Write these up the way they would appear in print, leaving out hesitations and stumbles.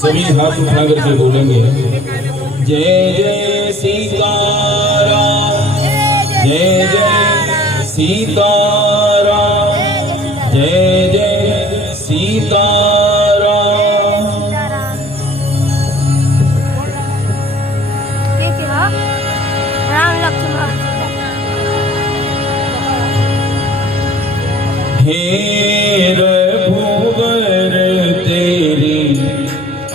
सभी हाथ उठा करके बोलेंगे जय जय सीताराम, जय जय सीताराम, जय जय सीताराम। राम लक्ष्मण हे रघुवर तेरी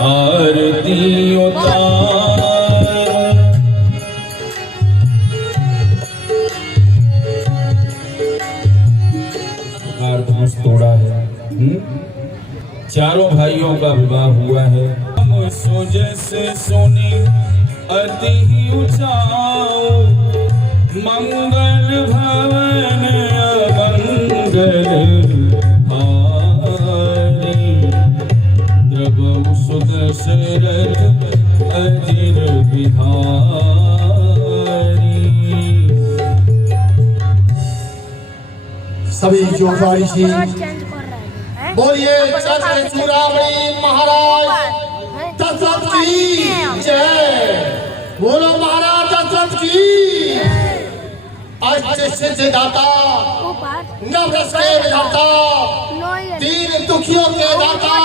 आरती उतार। घास तोड़ा है, चारों भाइयों का विवाह हुआ है। सुजस सुनी अति ही ऊंचाओ, मंगल भवन अमंगल हारी। द्रवहु सुदशरथ अजिर बिहारी। सभी जोगारी से बोलिए चंद्र चूड़ामणि महाराज दशरथ की जय। बोलो महाराज दशरथ की। अष्ट सिद्धि दाता, नवरस के विधाता, दीन दुखियों के दाता,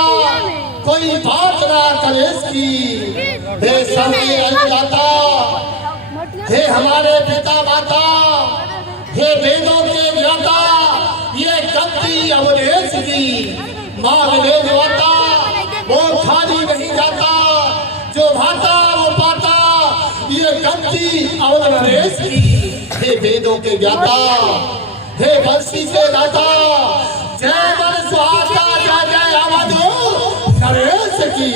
कोई बात ना कलेश की। हे सभी अन्नदाता, हे हमारे पिता माता, हे वेदों के ज्ञाता, ये गद्दी अवधेश की मांग ले जो आता वो खाली नहीं जाता, जो भाता वो पाता, ये गद्दी अवधेश की। हे वेदों के ज्ञाता, हे बंसी के दाता, जय मन सुहाता, जय जय अवध नरेश की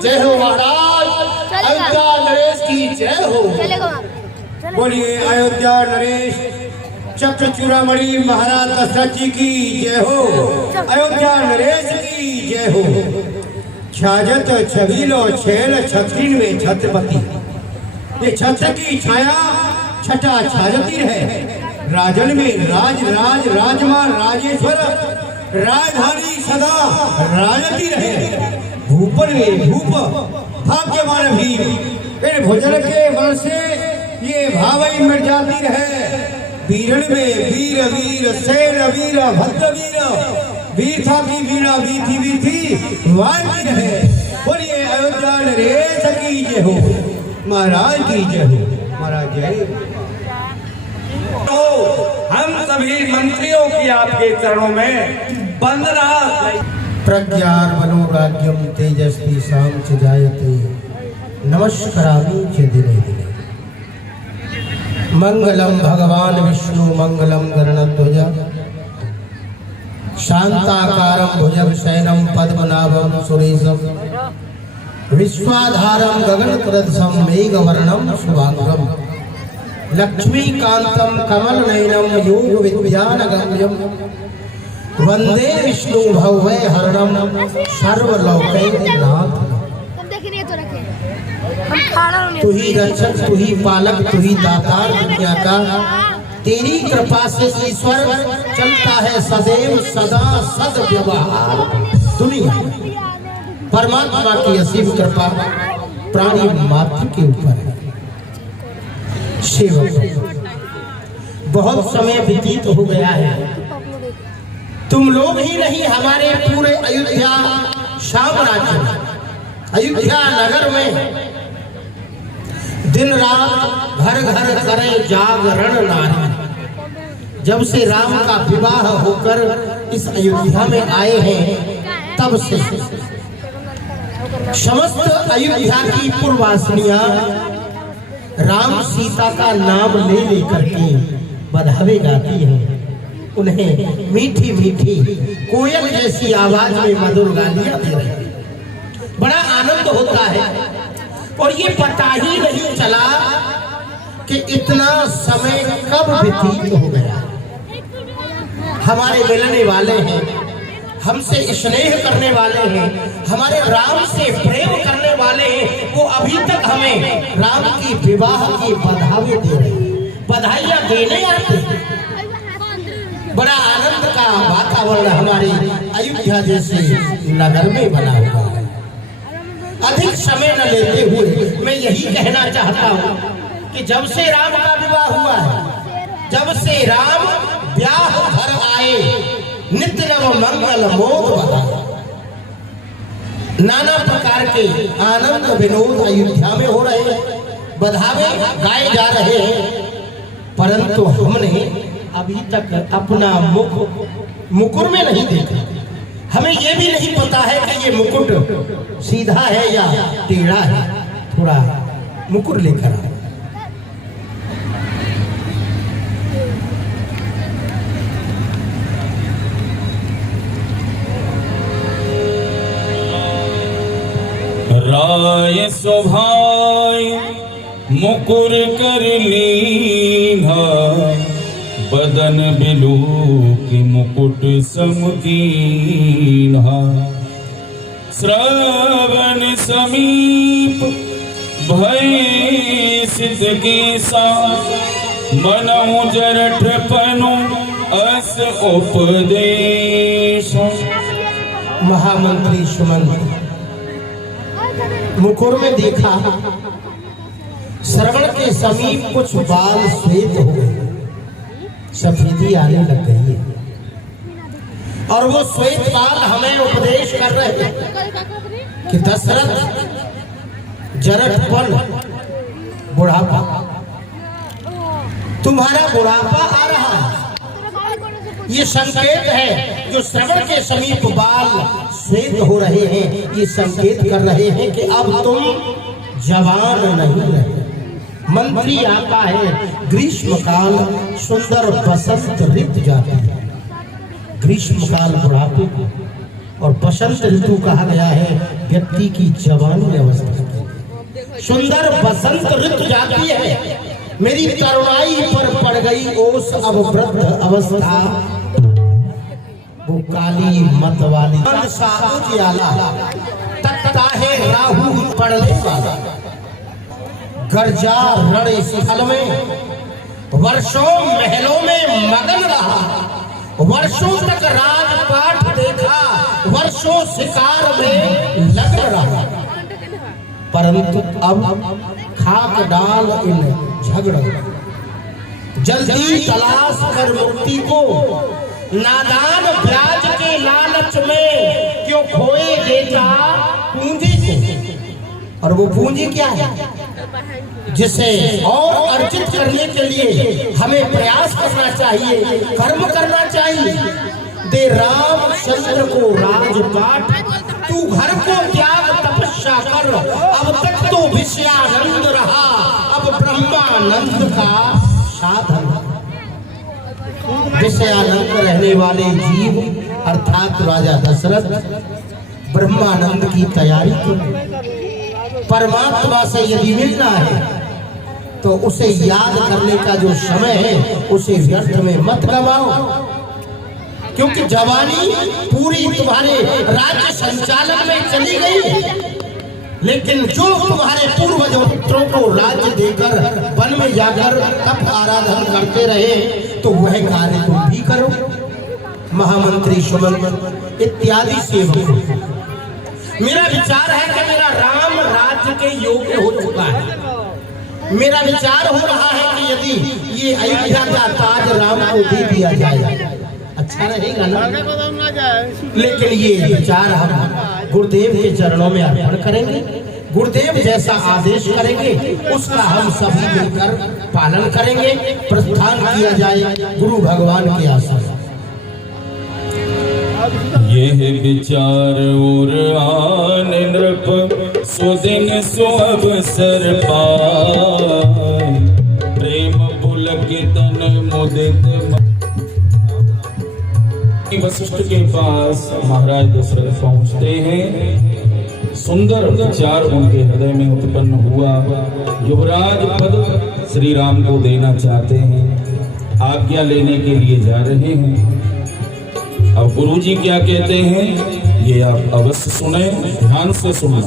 जय हो। महाराज अयोध्या नरेश की जय हो। बोलिए अयोध्या नरेश चक्र चूड़ामणि महाराज दशरथ जी की जय हो। अयोध्या नरेश की जय हो। छाजत छबीलो छेल छत्रीन में छत्रपति, ये छत्र की छाया छटा छाजती रहे। राजन में राज राज राजमान राजेश्वर, राजधानी सदा राजती रहे। भूपन में भूप भाग्यमान भी, इन भोजन के वन से ये भावई मिट जाती रहे। वीरण में वीर वीर सेन वीर भद्र वीर, वीर था की वीणा वीथी वीथी वाजती रहे। बोलिए अयोध्या नरेश की जय हो। महाराज की जय हो। महाराज जय हो। हम सभी मंत्रियों की आपके चरणों में वंदना। प्रज्ञार्वणो राज्यम तेजस्वी शाम च जायते, नमस्कारामि च दिने दिने। मंगलम भगवान विष्णु मंगलम गरुड़ध्वज, शांताकारं भुजगशयनं पद्मनाभं सुरेशं, विश्वाधारं गगनसदृशं मेघवर्णं शुभांगं, लक्ष्मीकान्तं कमलनयनं योगविद्यानगम्यं, वंदे विष्णु भवभयहरणं सर्वलोकैकनाथं। तू ही रक्षक, तू ही पालक, तू ही दातार दुनिया का। तेरी कृपा से ईश्वर चलता है सदैव सदा सद्व्यवहार दुनिया। परमात्मा की असीम कृपा प्राणी मात्र के ऊपर है। सेवक बहुत समय व्यतीत हो गया है, तुम लोग ही नहीं हमारे पूरे अयोध्या साम्राज्य अयोध्या नगर में दिन रात घर घर करे जागरण नारी। जब से राम का विवाह होकर इस अयोध्या में आए हैं, तब से समस्त अयोध्या की पूर्ववासिनियां राम सीता का नाम ले लेकर के बधावे गाती हैं। उन्हें मीठी मीठी कोयल जैसी आवाज में मधुर गालियां दे रही हैं। बड़ा आनंद होता है और ये पता ही नहीं चला कि इतना समय कब व्यतीत हो गया। हमारे मिलने वाले हैं, हमसे स्नेह करने वाले हैं, हमारे राम से प्रेम करने वाले हैं, वो अभी तक हमें राम की विवाह की बधाई दे रहे हैं, बधाइयां देने आते हैं। बड़ा आनंद का वातावरण हमारी अयोध्या जैसे नगर में बना हुआ है। अधिक समय न लेते हुए मैं यही कहना चाहता हूँ कि जब से राम का विवाह हुआ है, जब से राम ब्याह घर आए, नित्य नव मंगल मोद बधाए, नाना प्रकार के आनंद विनोद अयोध्या में हो रहे हैं, बधावे गाए जा रहे हैं, परंतु हमने अभी तक अपना मुकुर में नहीं देखा। हमें ये भी नहीं पता है कि ये मुकुट सीधा है या टेढ़ा है। थोड़ा मुकुट लेकर आए। राय स्वभाय मुकुर कर लीन्हा, बदन बिलू की मुकुट समकीन्हा। श्रवण समीप भय सिद्ध केसा, मनऊ जरठ पनु अस उपदेश। महामंत्री सुमंत मुकुर में देखा, श्रवण के समीप कुछ बाल श्वेत हो गए, सफेदी आने लग गई है, और वो श्वेत बाल हमें उपदेश कर रहे हैं कि दशरथ जरठपन बुढ़ापा, तुम्हारा बुढ़ापा आ रहा है। ये संकेत है, जो श्रवण के समीप बाल श्वेत हो रहे हैं, ये संकेत कर रहे हैं कि अब तुम जवान नहीं रहे। मंत्री आता है, ग्रीष्म काल सुंदर बसंत ऋतु जाती है। ग्रीष्म काल बुढ़ापे को और बसंत ऋतु कहा गया है व्यक्ति की जवानी अवस्था की। सुंदर बसंत ऋतु जाती है, मेरी तरुणाई पर पड़ गई ओस, अब वृद्ध अवस्था वो काली मत वाली तकता है राहु पड़ने वाला। गर्जा रण स्थल में वर्षों महलों में मगन रहा, वर्षों तक राजपाट देखा, वर्षों शिकार में लगन रहा, परंतु अब खाक डाल इन झगड़ों, जल्दी तलाश कर मुक्ति को, नादान ब्याज के लालच में क्यों खोए देता पूंजी को। और वो पूंजी क्या है, जिसे और अर्जित करने के लिए हमें प्रयास करना चाहिए, कर्म करना चाहिए। दे रामचंद्र को राजपाट, तू घर को त्याग तपस्या कर। अब तक तो विषयानंद रहा, अब ब्रह्मानंद का साधन। विषयानंद रहने वाले जीव अर्थात राजा दशरथ ब्रह्मानंद की तैयारी करो। परमात्मा से यदि मिलना है तो उसे याद करने का जो समय है उसे व्यर्थ में मत गवाओ, क्योंकि जवानी पूरी तुम्हारे राज्य संचालन में चली गई, लेकिन जो तुम्हारे पूर्वजों पुत्रों को राज्य देकर वन में जाकर तप आराधन करते रहे, तो वह कार्य तुम भी करो। महामंत्री सुमंत इत्यादि सेवक, मेरा विचार है कि मेरा राम राज्य के योग्य हो चुका है। मेरा विचार हो रहा है कि यदि ये अयोध्या का ताज राम को दे दिया जाए अच्छा रहेगा ना। लेकिन ये विचार हम गुरुदेव के चरणों में अर्पण करेंगे, गुरुदेव जैसा आदेश करेंगे उसका हम सभी मिलकर पालन करेंगे। प्रस्थान किया जाए गुरु भगवान के आसन। ये विचार और आन नृप सुदिन सुअवसर पाए, प्रेम पुलकितन मुदित। वशिष्ठ के पास महाराज दशरथ पहुंचते हैं। सुंदर विचार उनके हृदय में उत्पन्न हुआ। युवराज पद श्री राम को देना चाहते हैं, आज्ञा लेने के लिए जा रहे हैं। अब गुरुजी क्या कहते हैं ये आप अवश्य सुने, ध्यान से सुनना।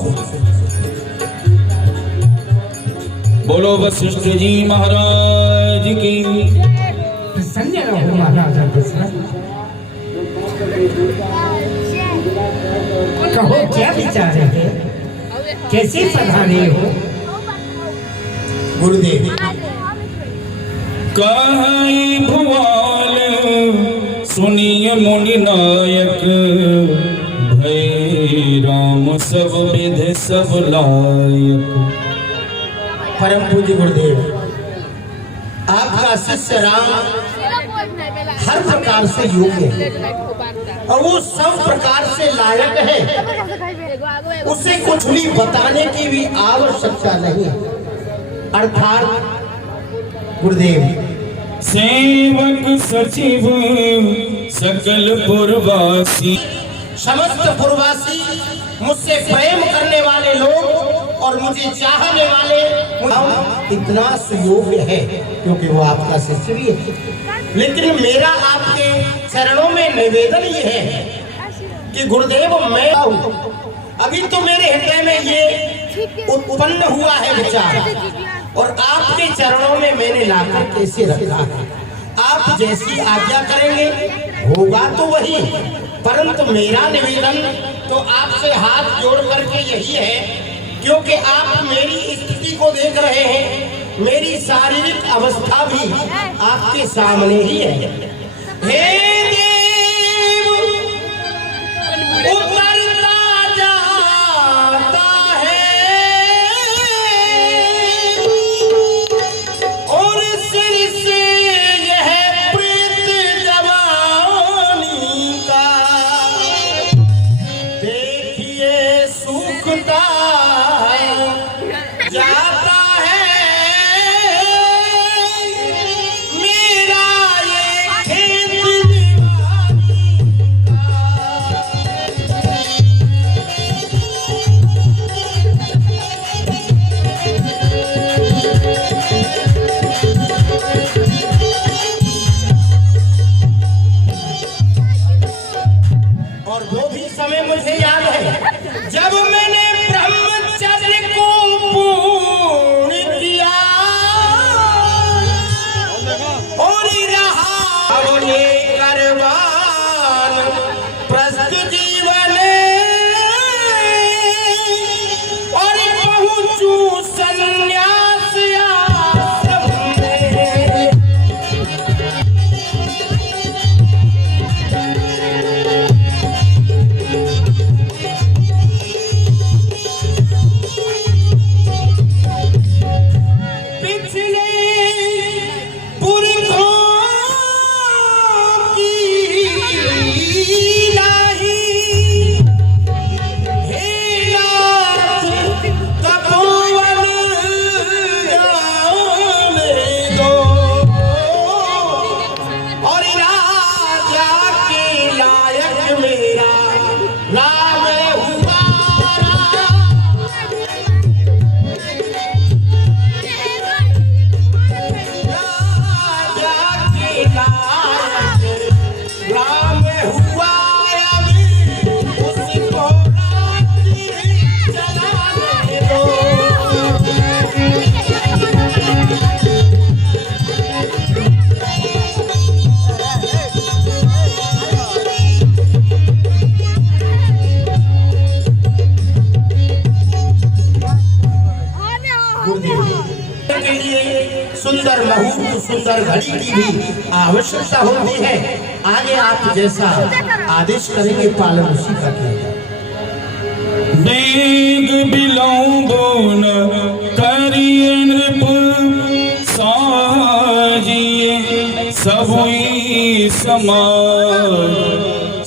बोलो वशिष्ठ जी महाराज की। संजय रहो महाराज दशरथ, कहो क्या विचार है? कैसे पधारे हो गुरुदेव? कहाई भुवाल सुनिय मुनि नायक, भय राम सब विधि सब लायक। परम पूज्य गुरुदेव, आपका शिष्य राम हर प्रकार से योग्य है और वो सब प्रकार से लायक है, उसे कुछ भी बताने की भी आवश्यकता नहीं। अर्थात गुरुदेव, सेवक सचिव सकल पुरवासी, समस्त पुरवासी मुझसे प्रेम करने वाले लोग और मुझे चाहने वाले इतना सुयोग्य है क्योंकि वो आपका शिष्य भी है। लेकिन मेरा आपके चरणों में निवेदन ये है कि गुरुदेव, मैं अभी तो मेरे हृदय में ये उत्पन्न हुआ है विचार और आपके चरणों में मैंने लाकर कैसे रखा है। आप जैसी आज्ञा करेंगे होगा तो वही, परंतु मेरा निवेदन तो आपसे हाथ जोड़ करके यही है, क्योंकि आप मेरी स्थिति को देख रहे हैं, मेरी शारीरिक अवस्था भी आपके सामने ही है। हे देव, उतरता जाता है और सिर से यह प्रीत जवानी का, देखिए सूखता जाता है मेरा ये खेत दीवानी का। और वो भी समय मुझे याद है जब मैंने ब्रह्मचर्य को पूर्ण किया और रहा ये करवान प्रस्त जीवन और पहुंचू संन्यास आश्रम में। पिछले पुरखों की लाही हेलात तपोवन जाने दो और राजा के लायक मेरा राम हुआ। राम हुआ उसको चलाने दो। के लिए सुंदर मुहूर्त, सुंदर घड़ी की भी आवश्यकता होती है। आगे आप जैसा आदेश करेंगे पालन उसी का किया। बेग बिलौबो न करिए नृप साजिए, सबुई समाज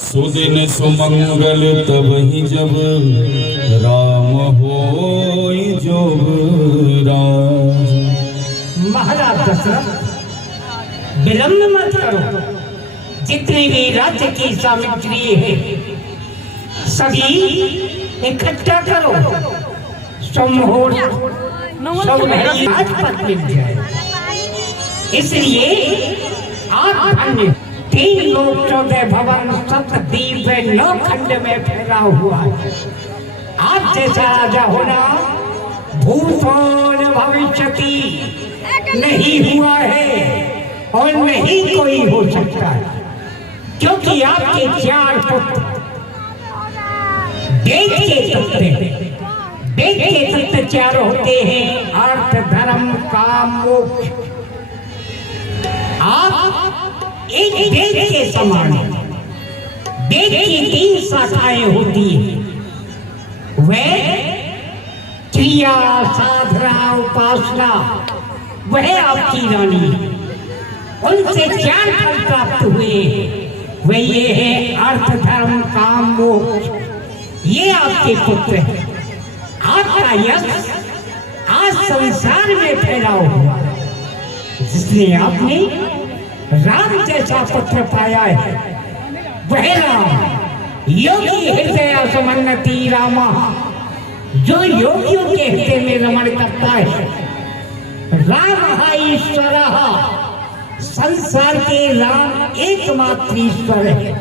सुदिन सुमंगल तब ही जब राम होय जोगराज। महाराज दशरथ, विलंब मत करो। जितनी भी राज्य की सामग्री है सभी इकट्ठा करो, राजपथ मिल जाए। इसलिए आप अन्य 3 लोक 14 भवन 7 द्वीप 9 खंड में फैला हुआ है। आप जैसा राजा होना भूतोन भविष्यति नहीं हुआ है और नहीं कोई हो सकता, क्योंकि आपके 4 पुत्र देश के सत्य वेद के तत्व चार होते हैं, अर्थ धर्म काम मोक्ष। आप एक वेद के समान हैं। वेद की 3 शाखाएं होती हैं, वह क्रिया साधना उपासना, वह आपकी रानी है। उनसे ज्ञान फल प्राप्त हुए, वह ये है अर्थ धर्म काम मोक्ष, ये आपके पुत्र है। आपका यश आज संसार में फैला हुआ, जिसने आपने राम जैसा पुत्र पाया है, वह राम योगी हृदय समन्नति रामा, जो योगियों के हृदय में रमण करता है। राम ईश्वर, संसार के राम एकमात्र ईश्वर है।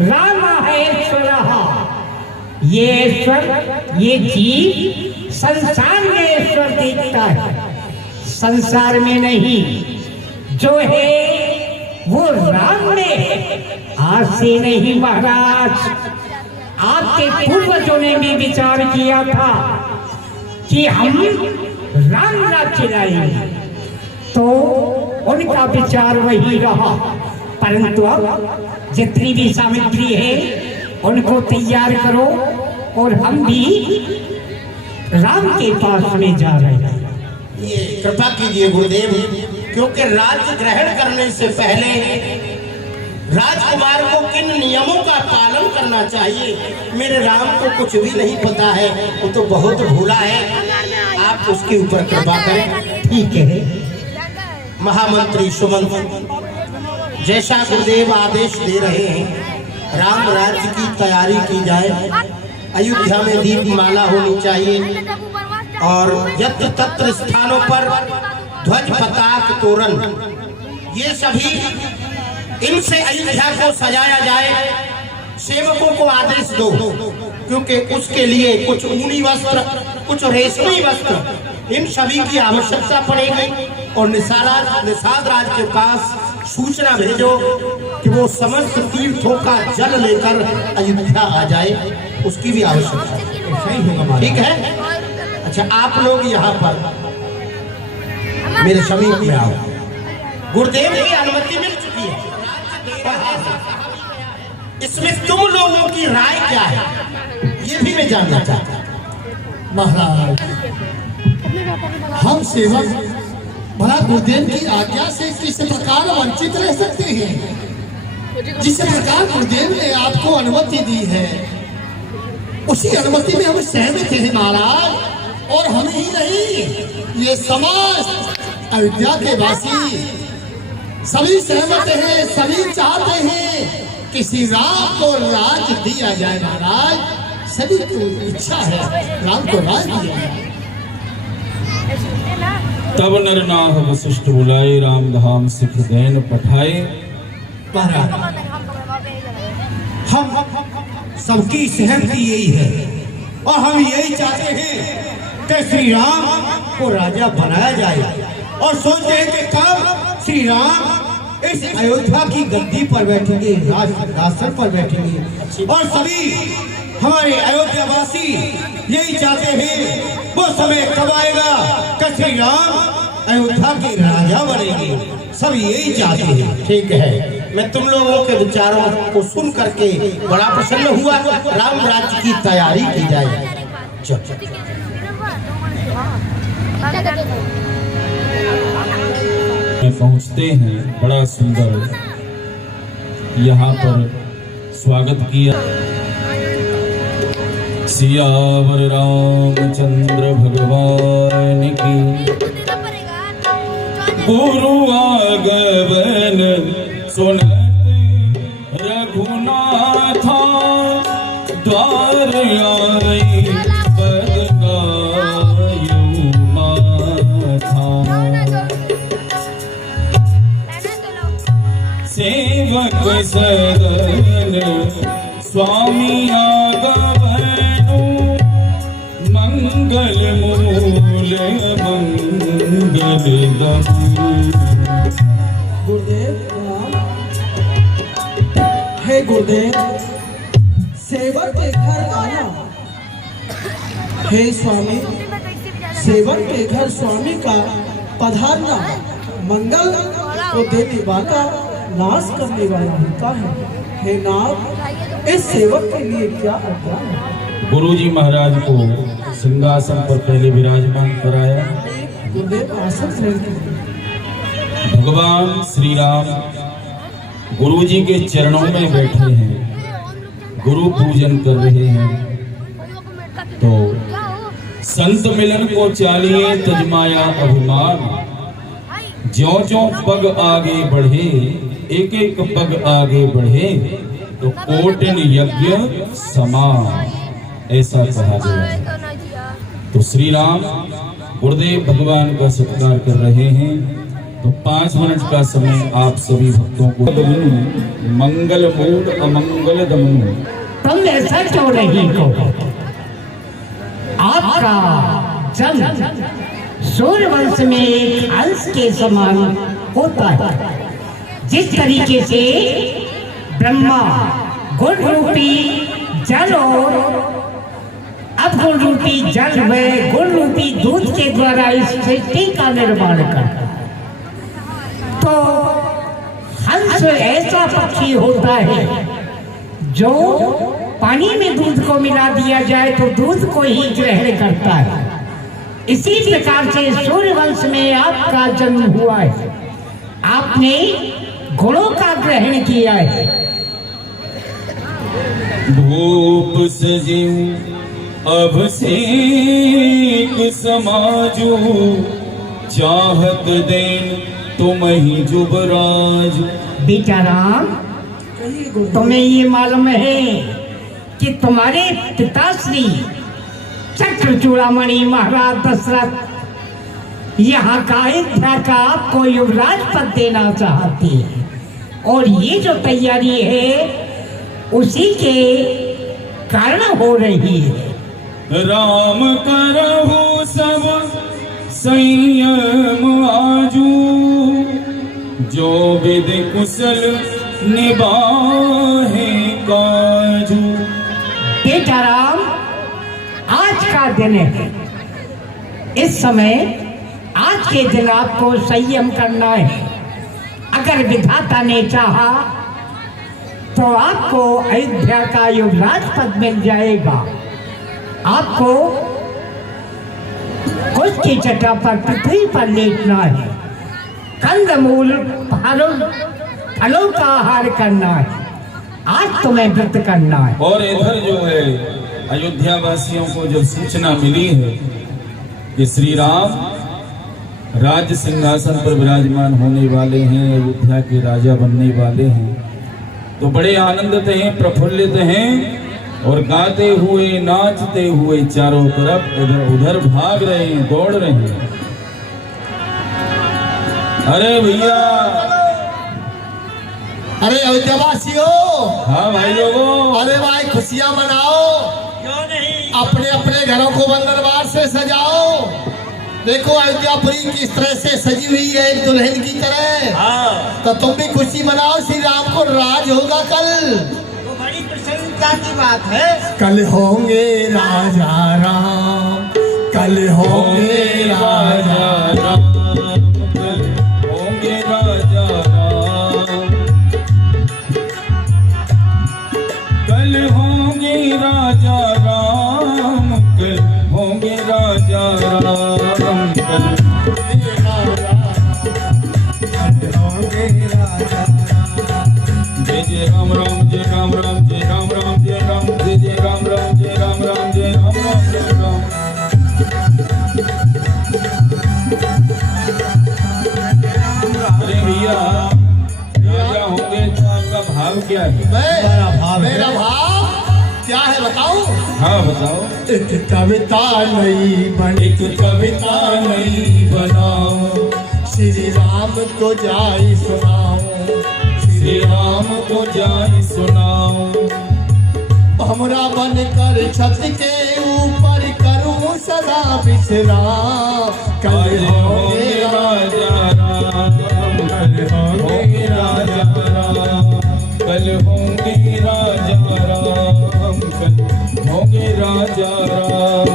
राम है ईश्वर, ये ईश्वर, ये जीव संसार में ईश्वर देखता है, संसार में नहीं। जो है वो राम में है, आज से नहीं महाराज। आपके पूर्वजों ने भी विचार किया था कि हम राम राज्य लाएंगे, तो उनका विचार वही रहा। परंतु अब जितनी भी सामग्री है उनको तैयार करो, और हम भी राम के पास में जा रहे हैं। ये कृपा कीजिए गुरुदेव, क्योंकि राज्य ग्रहण करने से पहले राजकुमार को किन नियमों का पालन करना चाहिए, मेरे राम को कुछ भी नहीं पता है, वो तो बहुत भूला है। आप उसके ऊपर कृपा करें। ठीक है महामंत्री सुमंत, जैसा गुरुदेव आदेश दे रहे हैं, राम राज्य की तैयारी की जाए। अयोध्या में दीपमाला होनी चाहिए, और यत्र तत्र स्थानों पर ध्वज पताक तोरण, ये सभी इनसे अयोध्या को सजाया जाए। सेवकों को आदेश दो, क्योंकि उसके लिए कुछ ऊनी वस्त्र, कुछ रेशमी वस्त्र, इन सभी की आवश्यकता पड़ेगी। और निषाद राज के पास सूचना भेजो कि वो समस्त तीर्थों का जल लेकर अयोध्या आ जाए, उसकी भी आवश्यकता है। सही होगा, ठीक है। अच्छा, आप लोग यहाँ पर मेरे समीप में आओ। गुरुदेव की अनुमति मिल चुकी है, इसमें तुम लोगों की राय क्या है, ये भी मैं जानना चाहता हूँ। महाराज, हम सेवक भला गुरुदेव की आज्ञा से किस प्रकार वंचित रह सकते हैं? जिस प्रकार गुरुदेव ने आपको अनुमति दी है, उसी अनुमति में हम सहमत हैं महाराज। और हम ही नहीं, ये समाज अयोध्या के वासी सभी सहमत हैं, सभी चाहते हैं कि श्री राम को राज दिया जाए महाराज। सभी की इच्छा है राम को राज दिया जाए। तब नर नाह वशिष्ठ बुलाए, राम धाम सिख देन पठाए। हम सबकी सहमति यही है, और हम यही चाहते हैं कि श्री राम को राजा बनाया जाए, और सोचते हैं कि कब श्री राम इस अयोध्या की गद्दी पर बैठेंगे, राजसिंहासन पर बैठेंगे। और सभी हमारे अयोध्या वासी यही चाहते हैं, वो समय कब आएगा कि श्री राम अयोध्या के राजा बनेंगे। सब यही चाहते हैं। ठीक है, मैं तुम लोगों के विचारों को सुन करके बड़ा प्रसन्न हुआ। राम राज्य की तैयारी की जाए। पहुंचते हैं, बड़ा सुंदर यहाँ पर स्वागत किया। सियावर रामचंद्र भगवान की, गुरु आगमन सुनत रघुनाथा, द्वार आई बदगायु माथा। सेवक सदन स्वामी आगमनु, मंगल मूल मंगल दमु। गुरुदेव है, गुरुदेव सेवक के घर आना हे स्वामी, सेवक के घर स्वामी का पधारना मंगल को देने वाला, नाश करने वाला होता है। हे नाथ, इस सेवक के लिए क्या आज्ञा है? गुरुजी महाराज को सिंहासन पर पहले विराजमान कराया। गुरुदेव आसन ग्रहण कीजिए। भगवान श्री राम गुरुजी के चरणों में बैठे हैं, गुरु पूजन कर रहे हैं। तो संत मिलन को चालिए तजमाया अभिमान, ज्यों ज्यों पग आगे बढ़े, एक एक पग आगे बढ़े, तो कोटिन यज्ञ समान, ऐसा कहा गया। तो श्री राम गुरुदेव भगवान का सत्कार कर रहे हैं। तो 5 मिनट का समय आप सभी भक्तों को मंगल मूड अमंगल दमनु। तुम ऐसा क्यों नहीं कहो? आपका जन्म सूर्यवंश में एक अंश के समान होता है। जिस तरीके से ब्रह्मा गुण रूपी जल और अवगुण रूपी जल में गुण रूपी दूध के द्वारा इस सृष्टि का निर्माण करता है, तो हंस ऐसा पक्षी होता है जो पानी में दूध को मिला दिया जाए तो दूध को ही ग्रहण करता है। इसी प्रकार से सूर्यवंश में आपका जन्म हुआ है, आपने गुणों का ग्रहण किया है। धूप सजीव अभिषेक समाजू, चाहत देन तुम ही जुबराज। बेटा राम, तुम्हें ये मालूम है कि तुम्हारे पिताश्री चक्रचूड़ामणि महाराज दशरथ यहाँ का अयोध्या का आपको युवराज पद देना चाहते हैं, और ये जो तैयारी है उसी के कारण हो रही है। राम करहु सब संयम आजू, जो विधि कुशल निभाहे काजू। बेटा राम, आज का दिन है, इस समय आज के दिन आपको संयम करना है। अगर विधाता ने चाहा तो आपको अयोध्या का युवराज पद मिल जाएगा। आपको कुछ की चटा पर पृथ्वी पर लेटना है, कंदमूल फलों का आहार करना है, आज तुम्हें व्रत करना है। और इधर जो है अयोध्या वासियों को जब सूचना मिली है कि श्री राम राज्य सिंहासन पर विराजमान होने वाले हैं, अयोध्या के राजा बनने वाले हैं, तो बड़े आनंदित हैं, प्रफुल्लित हैं, और गाते हुए नाचते हुए चारों तरफ इधर उधर भाग रहे हैं, दौड़ रहे हैं। अरे भैया, अरे अयोध्यावासियों, हाँ भाई लोगों, अरे भाई खुशियां मनाओ, क्यों नहीं? अपने अपने घरों को बंदरबार से सजाओ। देखो अयोध्यापुरी किस तरह से सजी हुई है, एक दुल्हन की तरह। हाँ। तो तुम भी खुशी मनाओ, श्री राम को राज होगा कल। तो बड़ी प्रसन्नता की बात है। कल होंगे राजा राम, कल होंगे राजा राम, कल होंगे राजा राम, कल होंगे राजा राम, कल होंगे राजा राम, कल होंगे राजा। जय जय राम राम, जय राम राम, जय राम राम, जय राम, जय जय राम राम, जय राम राम, जय राम राम, जय राम। अरे भैया, राजा होंगे तो आपका भाव क्या है? मेरा भाव क्या है बताऊं? हाँ बताओ। एक कविता नई बनी, एक कविता नई बनाओ, श्री राम को जाई सुनाओ, श्री राम को जाई सुनाओ। हमरा बनकर छत के ऊपर करूं सदा विश्राम। कल होंगे राजा राम, कल होंगे राजा राम, कल होंगे राजा राम, कल होंगे राजा राम।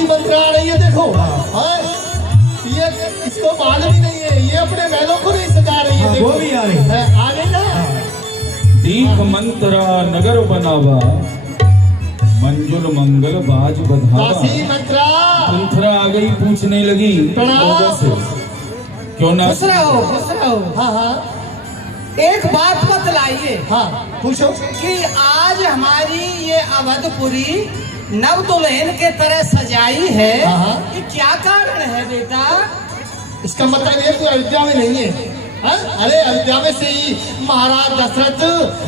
दासी मंत्र आ रही है, देखो। हाँ, ये इसको मालूम ही नहीं है, ये अपने बैलों को नहीं सजा रही है। वो भी आ रही है। आ गई ना। दीख मंत्रा नगर बनावा, मंजुल मंगल बाज बधावा। दासी मंत्रा मंत्रा आ गई, पूछने लगी प्रणाम। लोगों से, क्यों ना खुश रहो, खुश रहो। हाँ हाँ एक बात बतलाइए हाँ, पूछो। कि आज हमारी ये अवधपुरी नव दुल्हन के तरह सजाई है, हाँ। कि क्या कारण है बेटा? इसका मतलब ये तो अयोध्या में नहीं है। हाँ? अरे अयोध्या में से ही महाराज दशरथ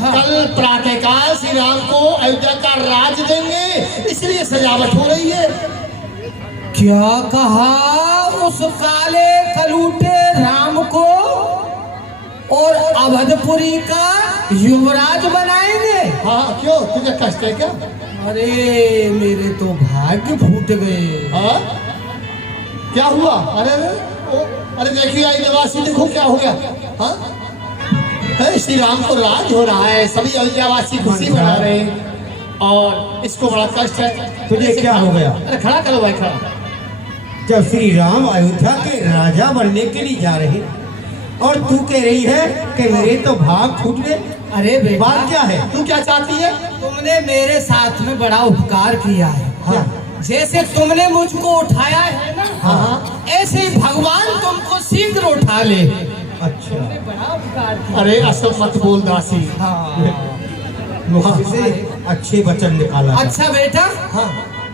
कल प्रातःकाल श्री राम को अयोध्या का राज देंगे, इसलिए सजावट हो रही है। क्या कहा? उस काले कलूटे राम को और अवधपुरी का युवराज बनाएंगे? हाँ, क्यों तुझे कष्ट है क्या? अरे मेरे तो भाग्य फूट गए। हाँ? क्या हुआ? अरे देखिए अयोध्यावासी, देखो क्या हो गया। हाँ? श्री राम को राज हो रहा है, सभी अयोध्यावासी खुशी मना रहे हैं और इसको बड़ा कष्ट है। तुझे क्या हो गया? अरे खड़ा करो भाई, खड़ा। जब श्री राम अयोध्या के राजा बनने के लिए जा रहे और तू कह रही है कि मेरे तो भाग फूट गए। अरे बेटा, बात क्या है? तू क्या चाहती है? तुमने मेरे साथ में बड़ा उपकार किया है। हाँ। जैसे तुमने मुझको उठाया है ना, हाँ। ऐसे ही भगवान तुमको शीघ्र उठा ले। अच्छा, बड़ा उपकार किया। अरे अशोक मत बोल दासी। मुझसे अच्छे वचन निकाला। अच्छा बेटा, हाँ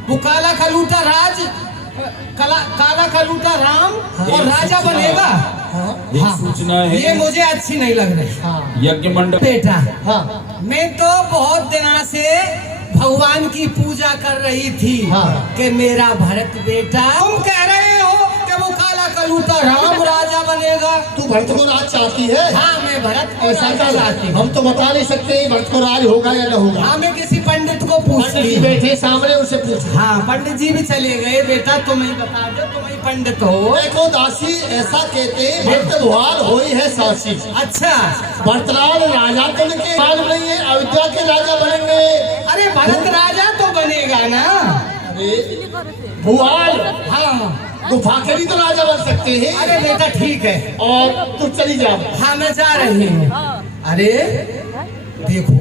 वो काला कलूटा राज, काला कलूटा राम और राजा बनेगा? हाँ एक सूचना है, ये मुझे अच्छी नहीं लग रही। हाँ यज्ञ मंडप बेटा, हाँ मैं तो बहुत दिनों से भगवान की पूजा कर रही थी कि मेरा भरत बेटा, तुम कह रहे हो कि वो काला कलूटा राम राजा बनेगा। तू भरत को राज चाहती है? हाँ, मैं भरत को ऐसा राजा चाहती कर, हूँ। हम तो बता नहीं सकते भरत को राज होगा या न होगा। हाँ, मैं किसी पंडित को पंडित पूछती जी हूँ। बैठे सामने, उनसे पूछ। हाँ, पंडित जी भी चले गए। बेटा तुम ही बता दो, तुम ही पंडित हो। देखो दासी, ऐसा कहते भरत भुआल होई है सासी। अच्छा, भरतलाल राजा तो के मालूम नहीं है, अयोध्या के राजा बनेंगे। अरे भरत राजा तो बनेगा ना। अरे भुआल, हाँ, गुफा के भी तो राजा बन सकते हैं। अरे बेटा ठीक है, और तू चली जा। हाँ मैं जा रही हूँ। अरे देखो,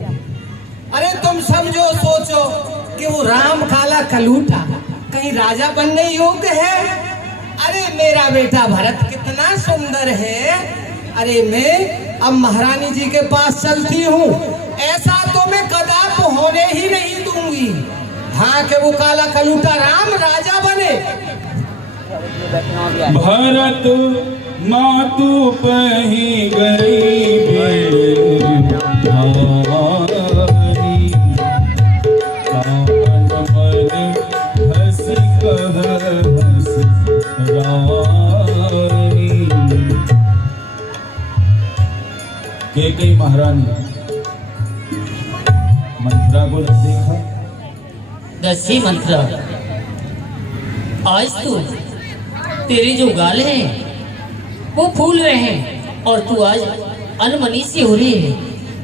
अरे तुम समझो, सोचो कि वो राम काला कलूटा कहीं राजा बनने योग्य है? अरे मेरा बेटा भरत कितना सुंदर है। अरे मैं अब महारानी जी के पास चलती हूँ, ऐसा तो मैं कदाप होने ही नहीं दूंगी। हाँ, कि वो काला कलूटा राम राजा बने। भरत मातु पही गरीबी भारी, कान मन हंस कह हंस रानी। कैकेयी महारानी मंत्रा को देखा। दसी मंत्रा, आज तो तेरे जो गाल हैं वो फूल रहे हैं और तू आज अनमनी सी हो रही है,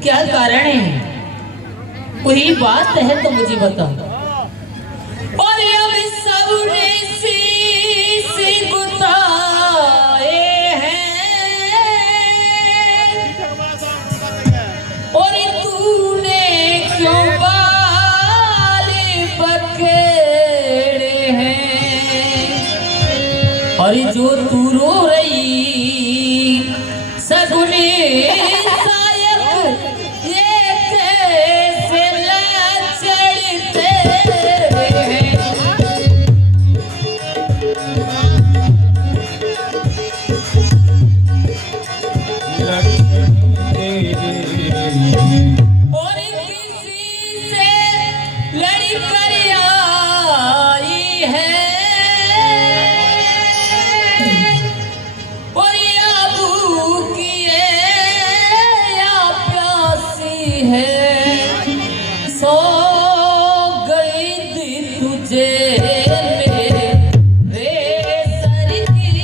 क्या कारण है? कोई बात है तो मुझे बता। और अब सबने सी गुताए हैं और तूने क्यों बाल पकड़े हैं? और जो तू रो रही सगुने सायक, ये कैसे लाचड़ते हैं? और किसी से लड़ी कर आई है और या भूखी है या प्यासी है, सो गई थी तुझे मेरे सर की।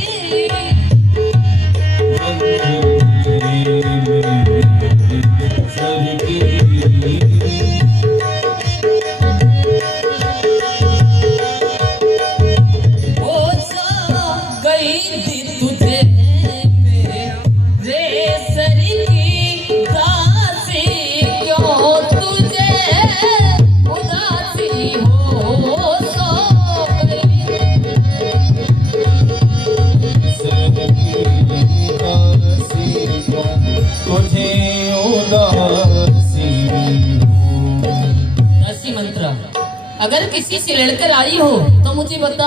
अगर किसी से लड़कर आई हो तो मुझे बता।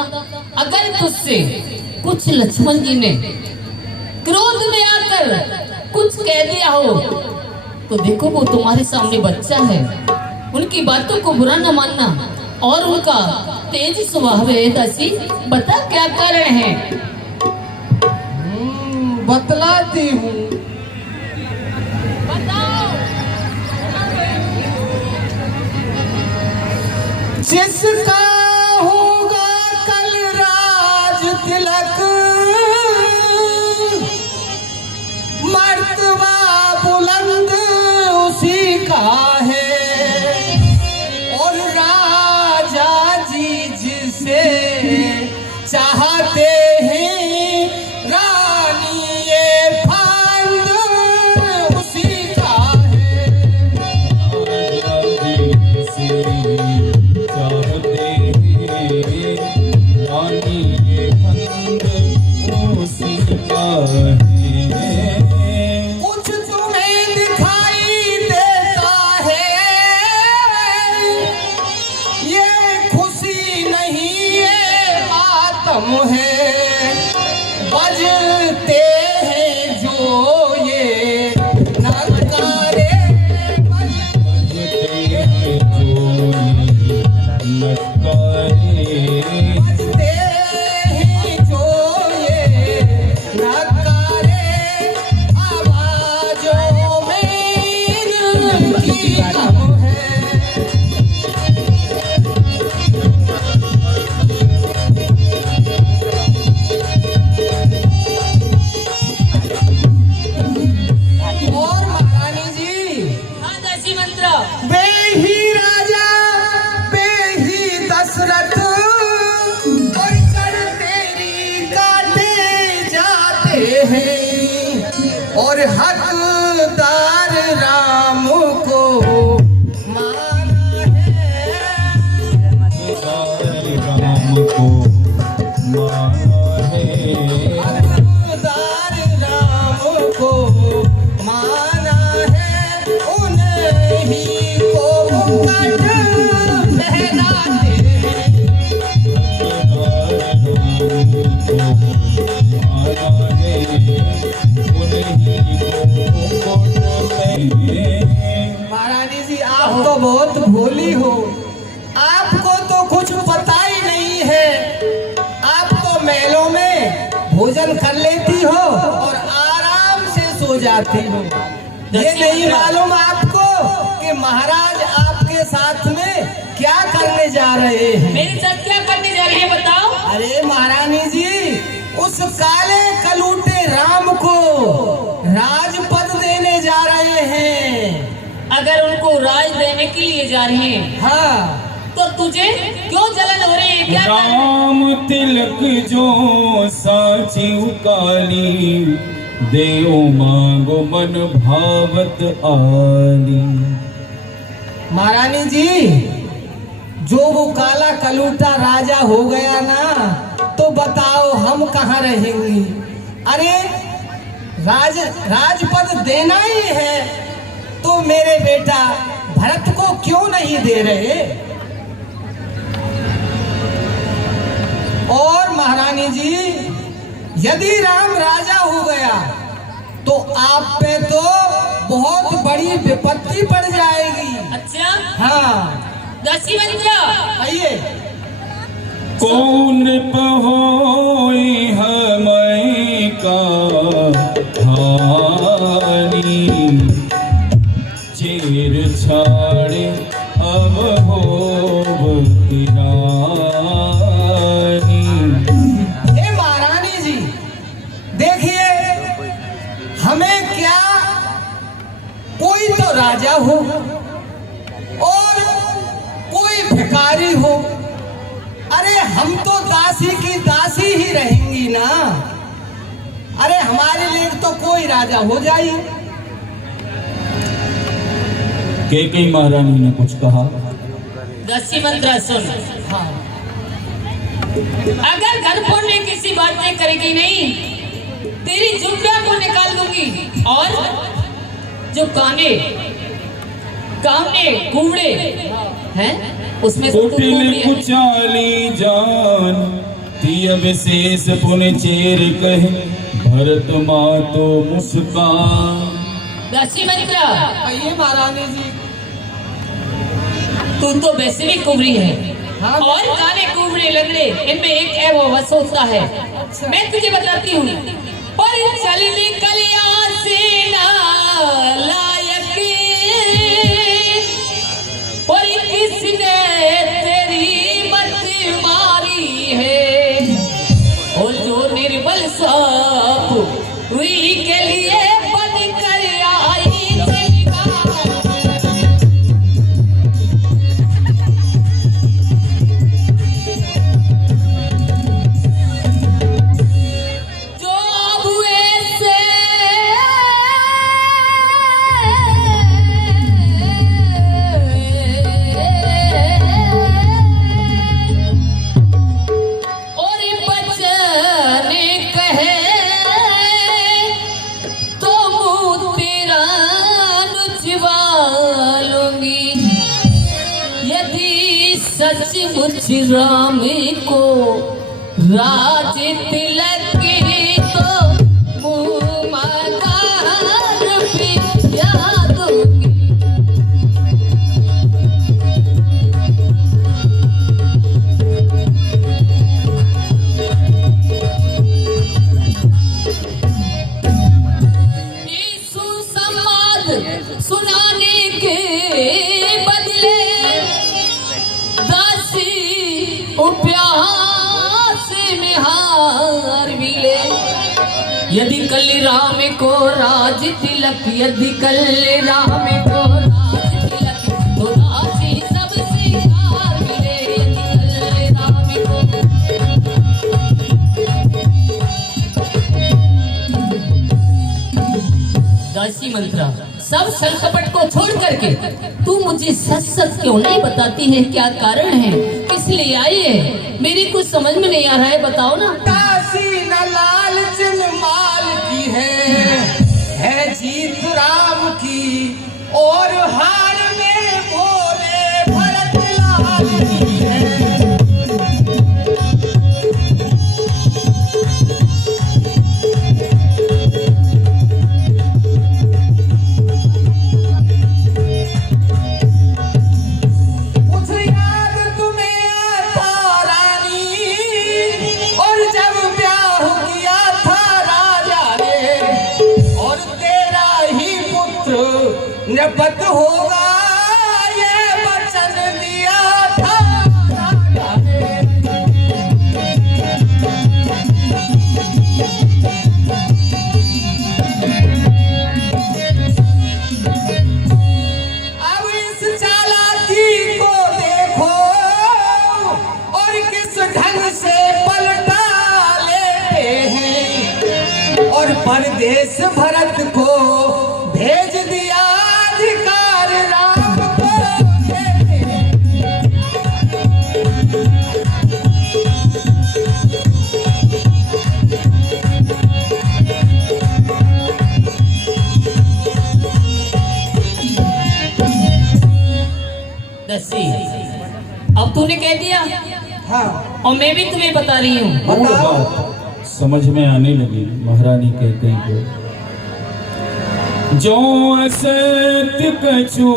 अगर तुझसे कुछ लक्ष्मण जी ने क्रोध में आकर कुछ कह दिया हो तो देखो वो तुम्हारे सामने बच्चा है, उनकी बातों को बुरा न मानना। और उनका तेज स्वभाव है दासी, बता क्या कारण है। बतलाती हूँ। जिसका होगा कल राज तिलक, मर्तबा बुलंद उसी का है। और राजा जी जिसे चाहते हैं, रानी ये फंद उसी का है। कुछ तुम्हें दिखाई देता है, ये खुशी नहीं ये मातम है। बजते हैं जो ये नगारे, बजते हैं जो ये नगारे, आवाजों में इनकी दम है। और महारानी जी, हाँ दासी मंत्रा। बेही राजा बेही दशरथ, और चढ़ तेरी काटे जाते हैं। और हकदार राम को माना है, हकदार राम को माना है। उन्हीं को मुकुट पहनाते हैं। महारानी जी, आप तो बहुत भोली हो, आपको तो कुछ पता ही नहीं है। आप तो महलों में भोजन कर लेती हो और आराम से सो जाती हो। ये नहीं मालूम आपको कि महाराज आपके साथ में क्या करने जा रहे हैं। मेरे साथ क्या करने जा रहे हैं बताओ। अरे महारानी जी, उस काले कलूटे राम को राजपद देने जा रहे हैं। अगर उनको राज देने के लिए जा रहे हैं हाँ, तो तुझे क्यों जलन हो रही है, क्या कारण? राम तिलक जो साची काली, देव मांगो मन भावत आली। महारानी जी, जो वो काला कलूटा राजा हो गया ना, तो बताओ हम कहाँ रहेंगे। अरे राजपद देना ही है तो मेरे बेटा भरत को क्यों नहीं दे रहे। और महारानी जी, यदि राम राजा हो गया तो आप पे तो बहुत बड़ी विपत्ति पड़ जाएगी। अच्छा हाँ, दासी मंत्रा, आइए। कौन पहोई हमें का हानि, चेर छाड़े अब हो रानी। हे महारानी जी, देखिए, हमें क्या, कोई तो राजा हो और कोई भिखारी हो। अरे हम तो दासी की दासी ही रहेंगी ना। अरे हमारे लिए तो कोई राजा हो जाए। कैकेयी महारानी ने कुछ कहा। दासी मंत्रा सुन, हाँ, अगर घर फोड़ने किसी बात में करेगी नहीं, तेरी जुबिया को निकाल दूंगी। और जो काने कुबड़े हैं उसमें से तू कुटिल कुबरी है। कुचाली जान तिय विशेष पुन चेर कहे भरत मातो मुस्कान। दासी मंत्रा, आइए महारानी जी। तू तो वैसे भी कुबरी है हाँ। और काले कुबरे लगड़े इनमें एक है वो वस होता है। मैं तुझे बताती हूँ, पर चल निकल यहाँ से नालायक, और किसने तेरी मत मारी है, और जो निर्बल सांप रुई के लिए बन कर आई चलगा। जो हुए से और बचन कहे तो मुँह तेरा नुचवा लूंगी, यदि सचमुच राम को राज तिलक तो मुँह मदार पिया दूंगी। यीशु संवाद सुनाने के बदले दासी उपहास में हार मिले, यदि कल राम को राज तिलक, यदि कल राम को राज तिलक, तो दासी सबसे हार मिले, यदि कल राम को। दासी मंत्रा, सब छल कपट को छोड़ करके तू मुझे सच सच क्यों नहीं बताती है? क्या कारण है, किस लिए आई है? मेरी कुछ समझ में नहीं आ रहा है, बताओ ना। दासी न लालच न माल की है जीत राम की, और हार में भोले भरत लाल की है। मुझे याद तुम्हें आता रानी, और जब ब्याह किया था राजा ने, और तेरा ही पुत्र नपत होगा ये वचन दिया था राजा ने। अब इस चालाकी को देखो, और किस ढंग से पलटा लेते हैं, और परदेश भरत को भेज दिया अधिकार राम को देते हैं। दसी, अब तूने कह दिया हाँ, और मैं भी तुम्हें बता रही हूँ। मूल बात समझ में आने लगी महारानी कहते को। जो असत्य कछु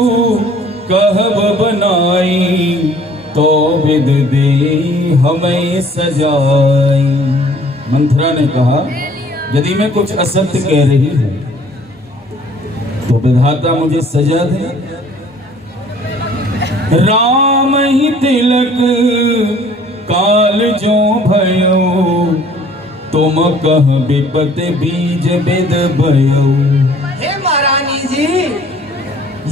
कहब बनाई, तो विद दे हमें सजाई। मंथरा ने कहा, यदि मैं कुछ असत्य कह रही हूँ तो विधाता मुझे सजा दे। राम ही तिलक काल जो भयो, तुम कह विपत बीज विद भयो। हे महारानी जी,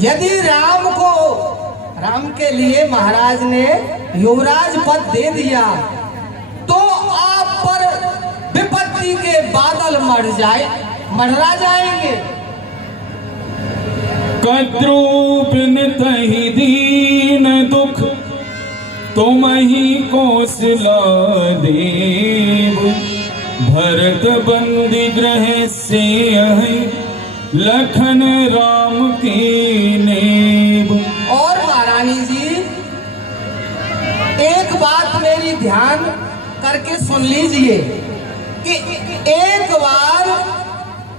यदि राम के लिए महाराज ने युवराज पद दे दिया, तो आप पर विपत्ति के बादल मंडरा जाएंगे। कद्रूपिन तहि दीन दुख, तुम ही कौशला देव। भरत बंदी ग्रह से लखन राम की नेब। और महारानी जी, बात मेरी ध्यान करके सुन लीजिए कि एक बार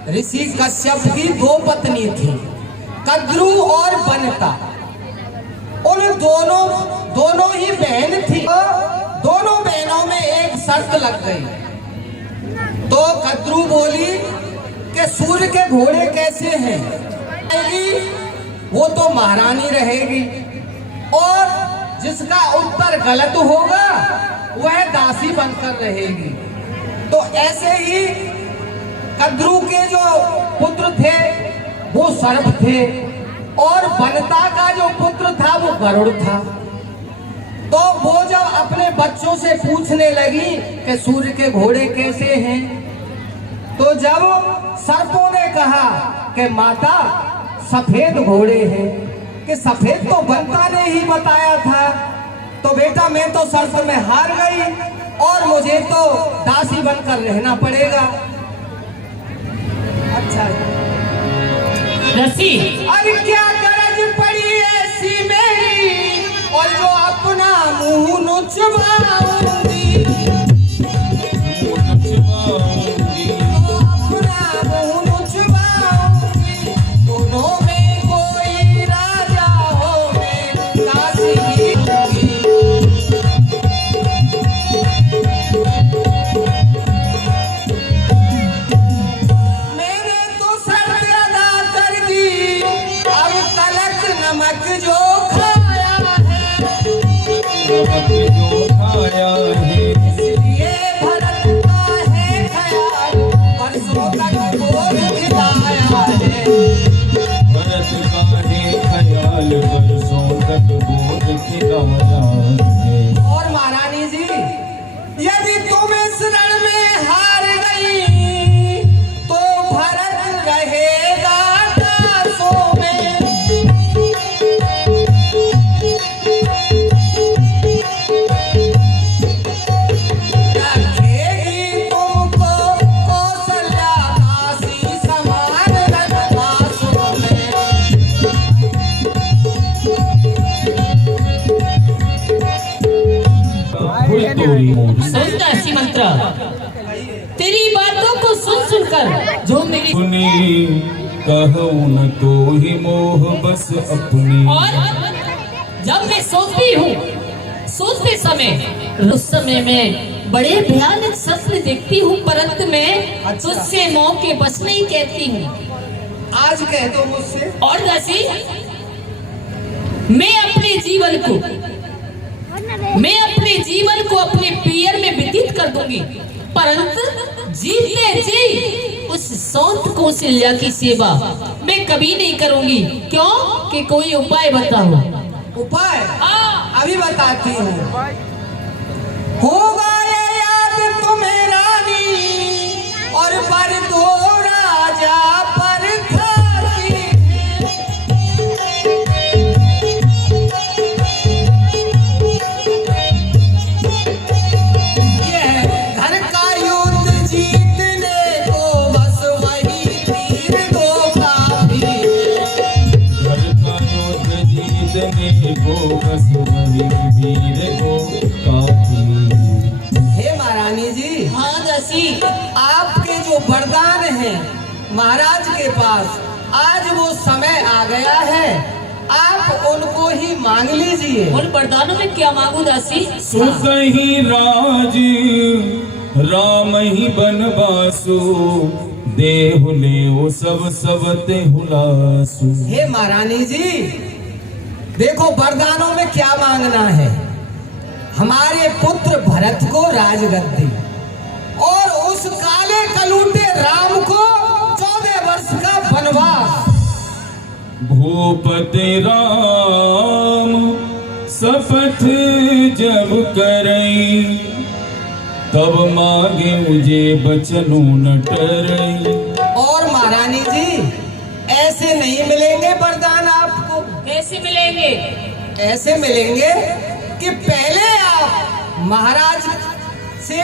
ऋषि कश्यप की दो पत्नी थी, कद्रू और बनता। उन दोनों ही बहन थी। दोनों बहनों में एक शर्त लग गई। तो कद्रू बोली कि सूर्य के घोड़े कैसे हैं? वो तो महारानी रहेगी, और जिसका उत्तर गलत होगा वह दासी बनकर रहेगी। तो ऐसे ही कद्रू के जो पुत्र थे वो सर्प थे, और बनता का जो पुत्र था वो गरुड़ था। तो वो जब अपने बच्चों से पूछने लगी कि सूर्य के घोड़े कैसे हैं, तो जब सर्पों ने कहा कि माता सफेद घोड़े हैं, कि सफेद तो बनता ने ही बताया था, तो बेटा मैं तो सर्प में हार गई और मुझे तो दासी बनकर रहना पड़ेगा। अच्छा रसी, अरे क्या गरज पड़ी ऐसी मेरी, और जो अपना मुंह नुचवाऊंगी, अपना मुंह नुचवाऊंगी, दोनों में कोई राजा हो मैं दासी होगी। मैंने तो शर्त अदा कर दी, अब तलक नमक जो खाया है, इसलिए भरत का है ख्याल, परसों तक बोल खिलाया है। भरत का है ख्याल, बरसों तक बोध खिलाया है। और महारानी जी, यदि तुम इस रण में हार गई तो भरत रहेगा दासों में। रखेगी तुमको कौशल्या दासी समान रखवासों में। सुन दासी मंत्रा, तेरी बातों को सुन सुनकर जो मेरी सुनी कहूँ न तो ही मोह बस अपनी। और जब मैं सोती हूँ, सोते समय उस समय में बड़े भयानक सपने देखती हूँ, परंतु मैं तुझसे मोह के बस नहीं कहती हूँ। आज कह दो मुझसे। और दासी, मैं अपने जीवन को अपने पियर में व्यतीत कर दूंगी, परंतु जीते जी उस सौंत कौशल्या की सेवा मैं कभी नहीं करूंगी। क्यों? कि कोई उपाय बताओ। उपाय अभी बताती हूँ। होगा ये याद तुम्हें रानी, और पर दो राजा पर खाती। ये घर का युद्ध जीतने को बस वही तीर दो काफी है। घर का युद्ध जीतने को बस वही वीर को काफी। हे महारानी जी, हाँ दासी, आपके जो वरदान हैं महाराज के पास, आज वो समय आ गया है, आप उनको ही मांग लीजिए। उन वरदानों में क्या मांगू दासी? सुसही राज राम ही बनवासु, देहु ले सब सबते हुलासु। हे महारानी जी, देखो वरदानों में क्या मांगना है। हमारे पुत्र भरत को राजगद्दी, और उस काले कलूटे राम को 14 वर्ष का वनवास। भूपति राम शपथ जब करई, तब मांगे मुझे बचनु न टरई। और महारानी जी, ऐसे नहीं मिलेंगे वरदान आपको। कैसे मिलेंगे? ऐसे मिलेंगे कि पहले आप महाराज से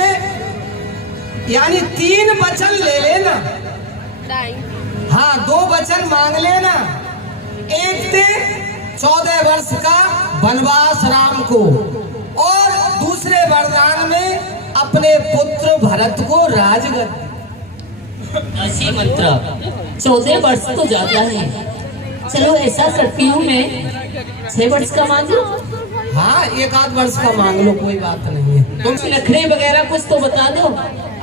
यानी 3 वचन ले लेना। हाँ, 2 वचन मांग लेना। एक थे 14 वर्ष का वनवास राम को, और अपने पुत्र भरत को राजगद्दी। ऐसी मंत्र 14 वर्ष तो ज्यादा है। चलो ऐसा करती हूँ मैं 6 वर्ष का मांग लो। हाँ, 1 वर्ष का मांग लो, कोई बात नहीं है। तुम नखरे वगैरह कुछ तो बता दो।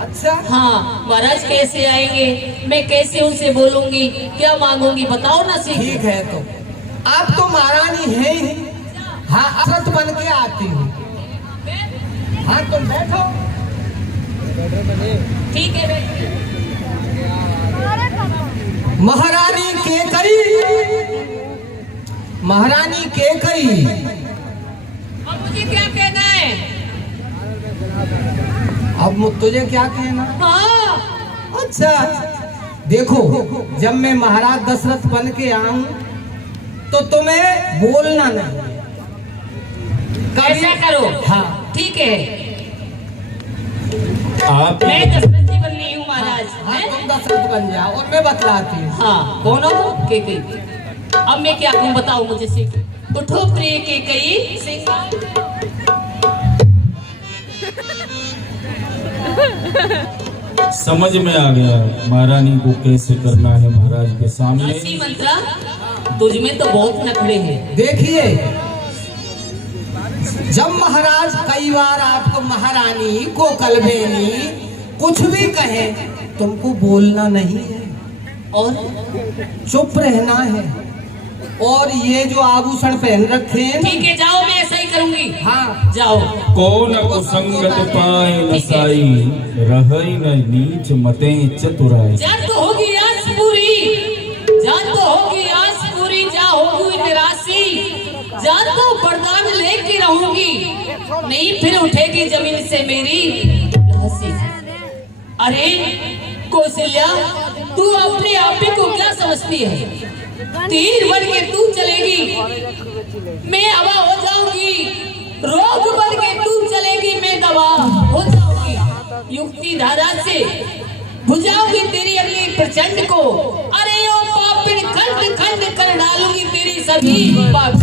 अच्छा, हाँ, महाराज कैसे आएंगे, मैं कैसे उनसे बोलूंगी, क्या मांगूंगी, बताओ ना सी। ठीक है, तो आप तो महारानी है ही। हाँ, अरत बन के आती हूँ। हाँ, तुम बैठो। ठीक है बैठिए। महारानी केकई। अब मुझे क्या कहना है? अब तुझे क्या कहना? हाँ, अच्छा, देखो, जब मैं महाराज दशरथ बन के आऊं तो तुम्हें बोलना नहीं। कैसा करो? हाँ, ठीक है, आप मैं दशरथ जी बन रही हूँ महाराज। हाँ, तुम दशरथ बन जाओ और मैं बतलाती हूँ। हाँ, कौन हो? केकई। अब मैं क्या कहूँ, बताओ मुझे सिंह। उठो प्रिय केकई सिंह। समझ में आ गया महारानी को कैसे करना है महाराज के सामने। ऐसी मंत्रा तुझमें तो बहुत नखरे हैं। देखिए, जब महाराज कई बार आपको महारानी को कलबेनी कुछ भी कहे, तुमको बोलना नहीं है और चुप रहना है। और ये जो आभूषण पहन रखे हैं, ठीक है, जाओ, मैं ऐसा ही करूंगी। हाँ, जाओ। कौन कुसंगत पाए नसाई, रहई न नीच मते चतुराई। जान तो होगी आस पूरी, जान तो होगी आस पूरी, जा होगी निराशी, जान तो बरदान लेके रहूंगी, नहीं फिर उठेगी जमीन से मेरी हंसी। अरे कौशल्या, तू अपने आप ही को क्या समझती है? तीर बन के तू चलेगी, मैं हवा हो जाऊंगी, रोग बन के तू चलेगी, मैं दवा हो जाऊंगी, युक्ति धारा से बुझाऊंगी तेरी अगली प्रचंड को। अरे ओ पापिन, खंड खंड कर डालूंगी तेरी सभी पाप।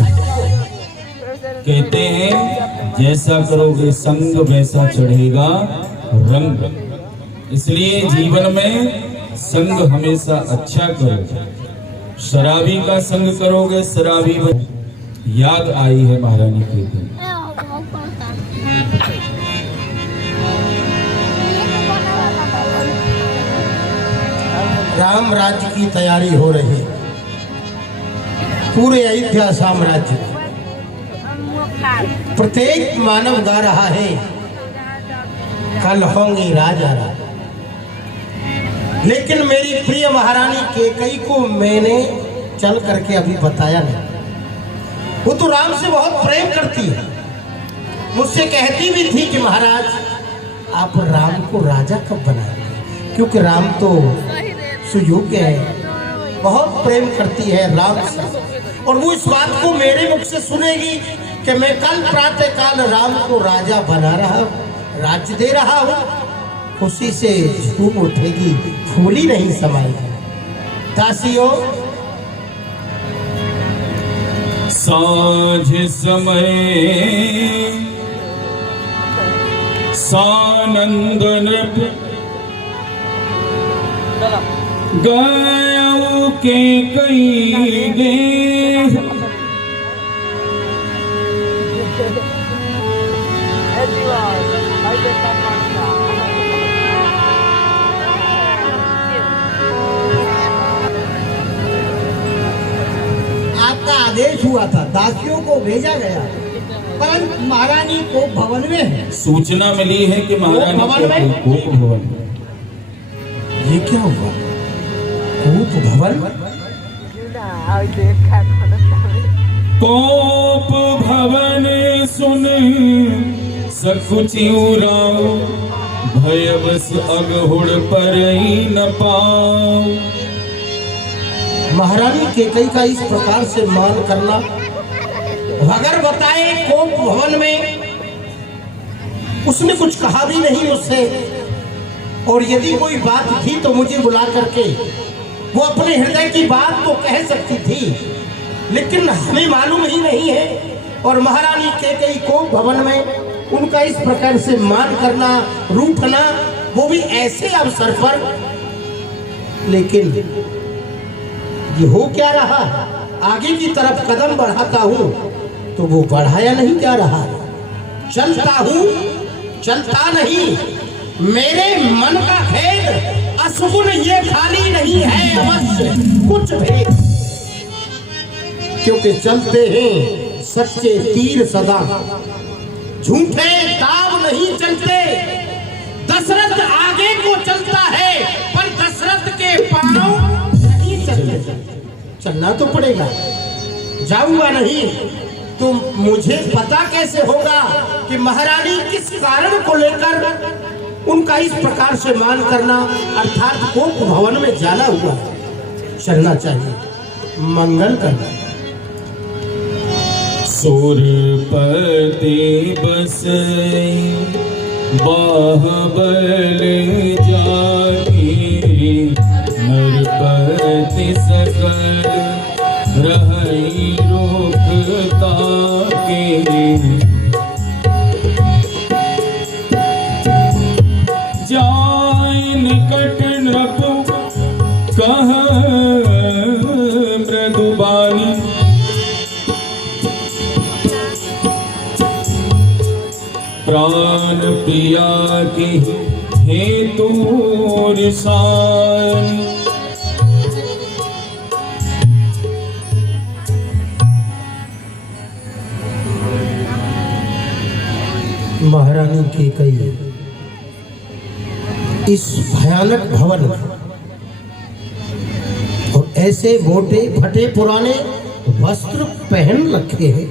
कहते हैं जैसा करोगे संग वैसा चढ़ेगा रंग। इसलिए जीवन में संग हमेशा अच्छा करो। शराबी का संग करोगे शराबी याद आई है महारानी के दिन। राम राज्य की तैयारी हो रही है पूरे अयोध्या साम्राज्य। प्रत्येक मानव गा रहा है कल होंगे राजा राजा। लेकिन मेरी प्रिय महारानी केकई को मैंने चल करके अभी बताया नहीं। वो तो राम से बहुत प्रेम करती है, मुझसे कहती भी थी कि महाराज आप राम को राजा कब बनाएंगे, क्योंकि राम तो सुयोग्य है, बहुत प्रेम करती है राम से। और वो इस बात को मेरे मुख से सुनेगी कि मैं कल प्रातः काल राम को राजा बना रहा हूँ, राज्य दे रहा हूँ। खुशी से झूम उठेगी, फूल ही नहीं समाएगी। दासियों, सांझ समय सानंद नृप गायऊ के कई गे। आपका आदेश हुआ था, दासियों को भेजा गया, परंतु महारानी को भवन में है। सूचना मिली है कि महारानी भवन में? कोप भवन। ये क्या हुआ? कोप भवन? कोप भवन सुन सकुचिउ राव, भयवश अगहुड़ पर न पाओ। महारानी केकई का इस प्रकार से मान करना, अगर बताए कोप भवन में उसने कुछ कहा भी नहीं मुझसे, और यदि कोई बात थी तो मुझे बुला करके वो अपने हृदय की बात तो कह सकती थी, लेकिन हमें मालूम ही नहीं है। और महारानी केकई कोप भवन में उनका इस प्रकार से मान करना, रूठना, वो भी ऐसे अवसर पर। लेकिन ये हो क्या रहा, आगे की तरफ कदम बढ़ाता हूं तो वो बढ़ाया नहीं जा रहा, चलता हूं चलता नहीं। मेरे मन का खेद असगुन ये खाली नहीं है, अवश्य कुछ भेद। क्योंकि चलते हैं सच्चे तीर सदा, झूठे दाव नहीं चलते। दशरथ आगे को चलता है पर दशरथ के पांव नहीं चलते। चलना तो पड़ेगा, जाऊंगा नहीं तो मुझे पता कैसे होगा कि महारानी किस कारण को लेकर उनका इस प्रकार से मान करना अर्थात कोप भवन में जाना हुआ। चलना चाहिए, मंगल करना। सुरपति बस बाहुबल जाकी, नरपति सकल रहई रोकता के। जाय निकट नृपु कह मृदुबानी, प्राण पिया के हेतु रिसान। महारानी कैकेयी इस भयानक भवन में और ऐसे मोटे फटे पुराने वस्त्र पहन रखे हैं।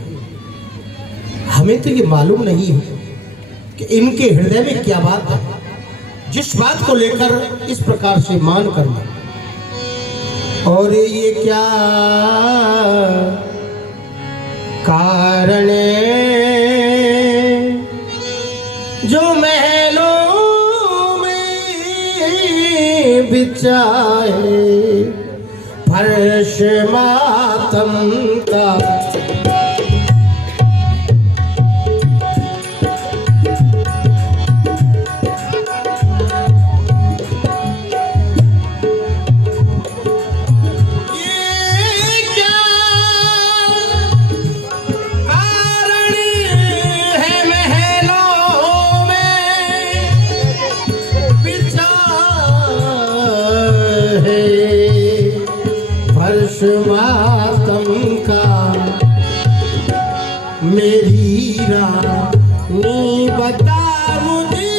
हमें तो ये मालूम नहीं है कि इनके हृदय में क्या बात है, जिस बात को लेकर इस प्रकार से मान करना। और ये क्या कारण जो महलों में बिछाए फर्श मातम का। मातम का मेरी रानी बता मुझे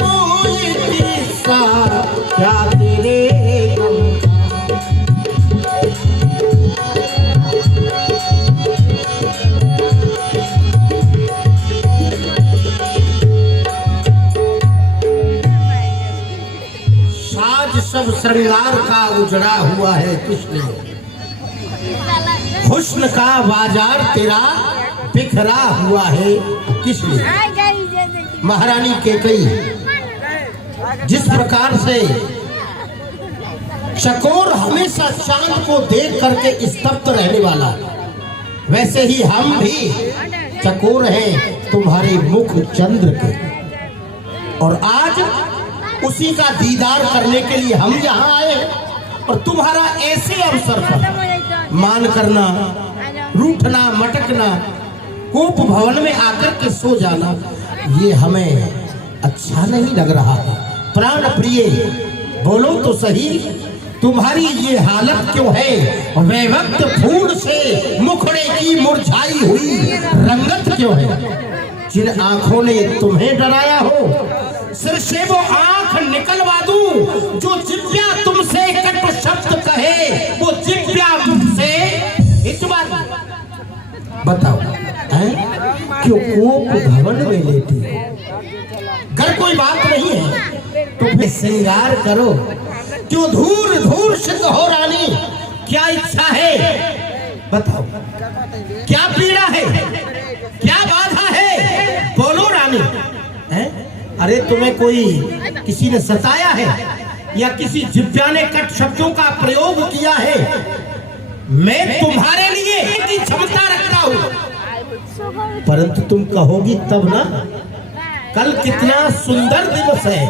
कोई किस्सा क्या तेरे गम का। साज सब श्रृंगार का उजड़ा हुआ है किसने, हुस्न का बाजार तेरा बिखरा हुआ है किसने। महारानी कैकेयी जिस प्रकार से चकोर हमेशा चांद को देख करके स्तब्ध रहने वाला, वैसे ही हम भी चकोर हैं तुम्हारे मुख चंद्र के। और आज उसी का दीदार करने के लिए हम यहाँ आए हैं। और तुम्हारा ऐसे अवसर पर मान करना, रूठना, मटकना, कोप भवन में आकर के सो जाना, ये हमें अच्छा नहीं लग रहा है। प्राण प्रिय बोलो तो सही, तुम्हारी ये हालत क्यों है? वैवक्त फूल से मुखड़े की मुरझाई हुई रंगत क्यों है? जिन आंखों ने तुम्हें डराया हो, सिर से वो आंख निकलवा दूं जो जिव्या तुमसे कट शब्द कहे, वो जिव्या तुमसे हितवा। बताओ क्यों कोप भवन में लेटी? घर कोई बात नहीं है तो फिर श्रृंगार करो। क्यों धूर धूर सिद्ध हो रानी, क्या इच्छा है बताओ, क्या पीड़ा है, क्या बाधा है, बोलो रानी। अरे तुम्हें कोई किसी ने सताया है या किसी जिव्या ने कट शब्दों का प्रयोग किया है? मैं तुम्हारे लिए की क्षमता रखता हूँ, परंतु तुम कहोगी तब ना। कल कितना सुंदर दिवस है।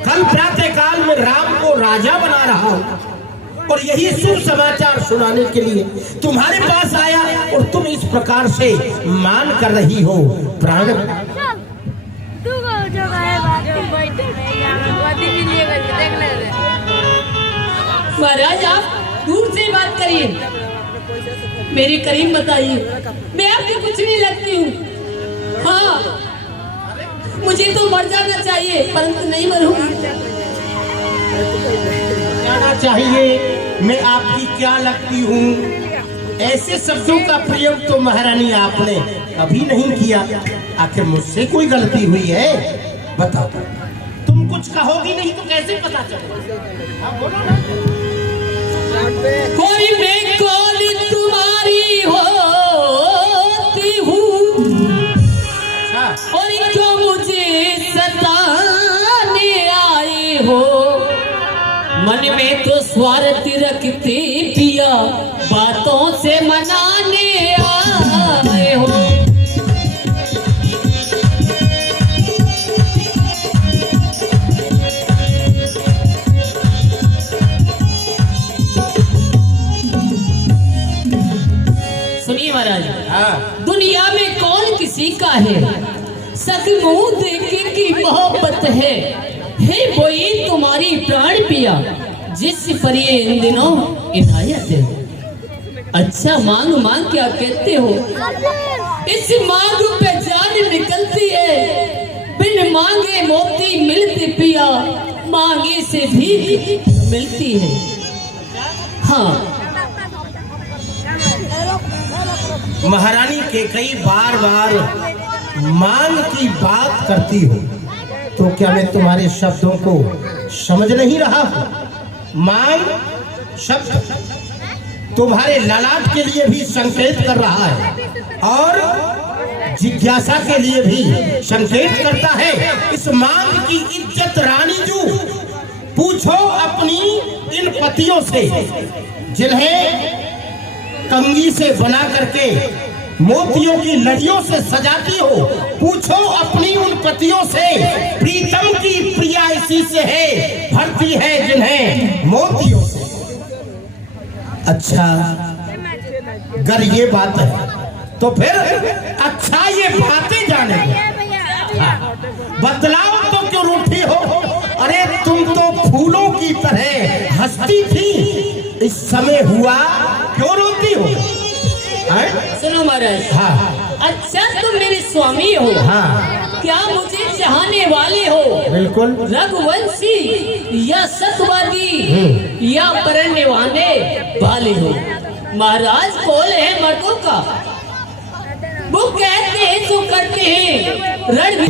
कल प्रातः काल में राम को राजा बना रहा हूं और यही शुभ समाचार सुनाने के लिए तुम्हारे पास आया और तुम इस प्रकार से मान कर रही हो। प्राण महाराज आप दूर से बात करिए, मेरे करीब बताइए, मैं आपकी कुछ नहीं लगती हूँ। हाँ, मुझे तो मर जाना चाहिए परंतु नहीं मरूंगी। जाना चाहिए, मैं आपकी क्या लगती हूँ? ऐसे शब्दों का प्रयोग तो महारानी आपने कभी नहीं किया। आखिर मुझसे कोई गलती हुई है? बताओ। तुम कुछ कहोगी नहीं तो कैसे पता चलेगा? हाँ, बोलो ना। कोई मैं कौन तुम्हारी होती हूँ और क्यों मुझे सताने आए हो। मन में तो स्वार्थ रखते पिया, बातों से मनाने आए हो। सुनिए महाराज, दुनिया में कौन किसी का है, सच मुंह देखे की मोहब्बत है वही तुम्हारी प्राण पिया, जिस पर ये इन दिनों इनायत है। अच्छा मांग मांग क्या कहते हो, इस मांग पे जान निकलती है। बिन मांगे मोती मिलते पिया, मांगे से भी मिलती है। हाँ, महारानी के कई बार बार मांग की बात करती हो, तो क्या मैं तुम्हारे शब्दों को समझ नहीं रहा हूं? मांग शब्द तुम्हारे ललाट के लिए भी संकेत कर रहा है और जिज्ञासा के लिए भी संकेत करता है। इस मांग की इज्जत रानी जू पूछो अपनी इन पतियों से, जिन्हें कंगी से बना करके मोतियों की लड़ियों से सजाती हो। पूछो अपनी उन पतियों से, प्रीतम की प्रिया इसी से है, भरती है जिन्हें मोतियों से। अच्छा, अगर ये बात है तो फिर अच्छा ये बातें जाने बतलाओ तो क्यों रूठी हो? अरे तुम तो फूलों की तरह हंसती थी, इस समय हुआ क्यों रोती हो? सुनो महाराज, हाँ। अच्छा तुम मेरे स्वामी हो, हाँ। क्या मुझे चाहने वाले हो? बिल्कुल। रघुवंशी या सत्यवादी या परण्य वाले हो? महाराज कौन है मर्दों का, वो कहते हैं तो करते हैं। रण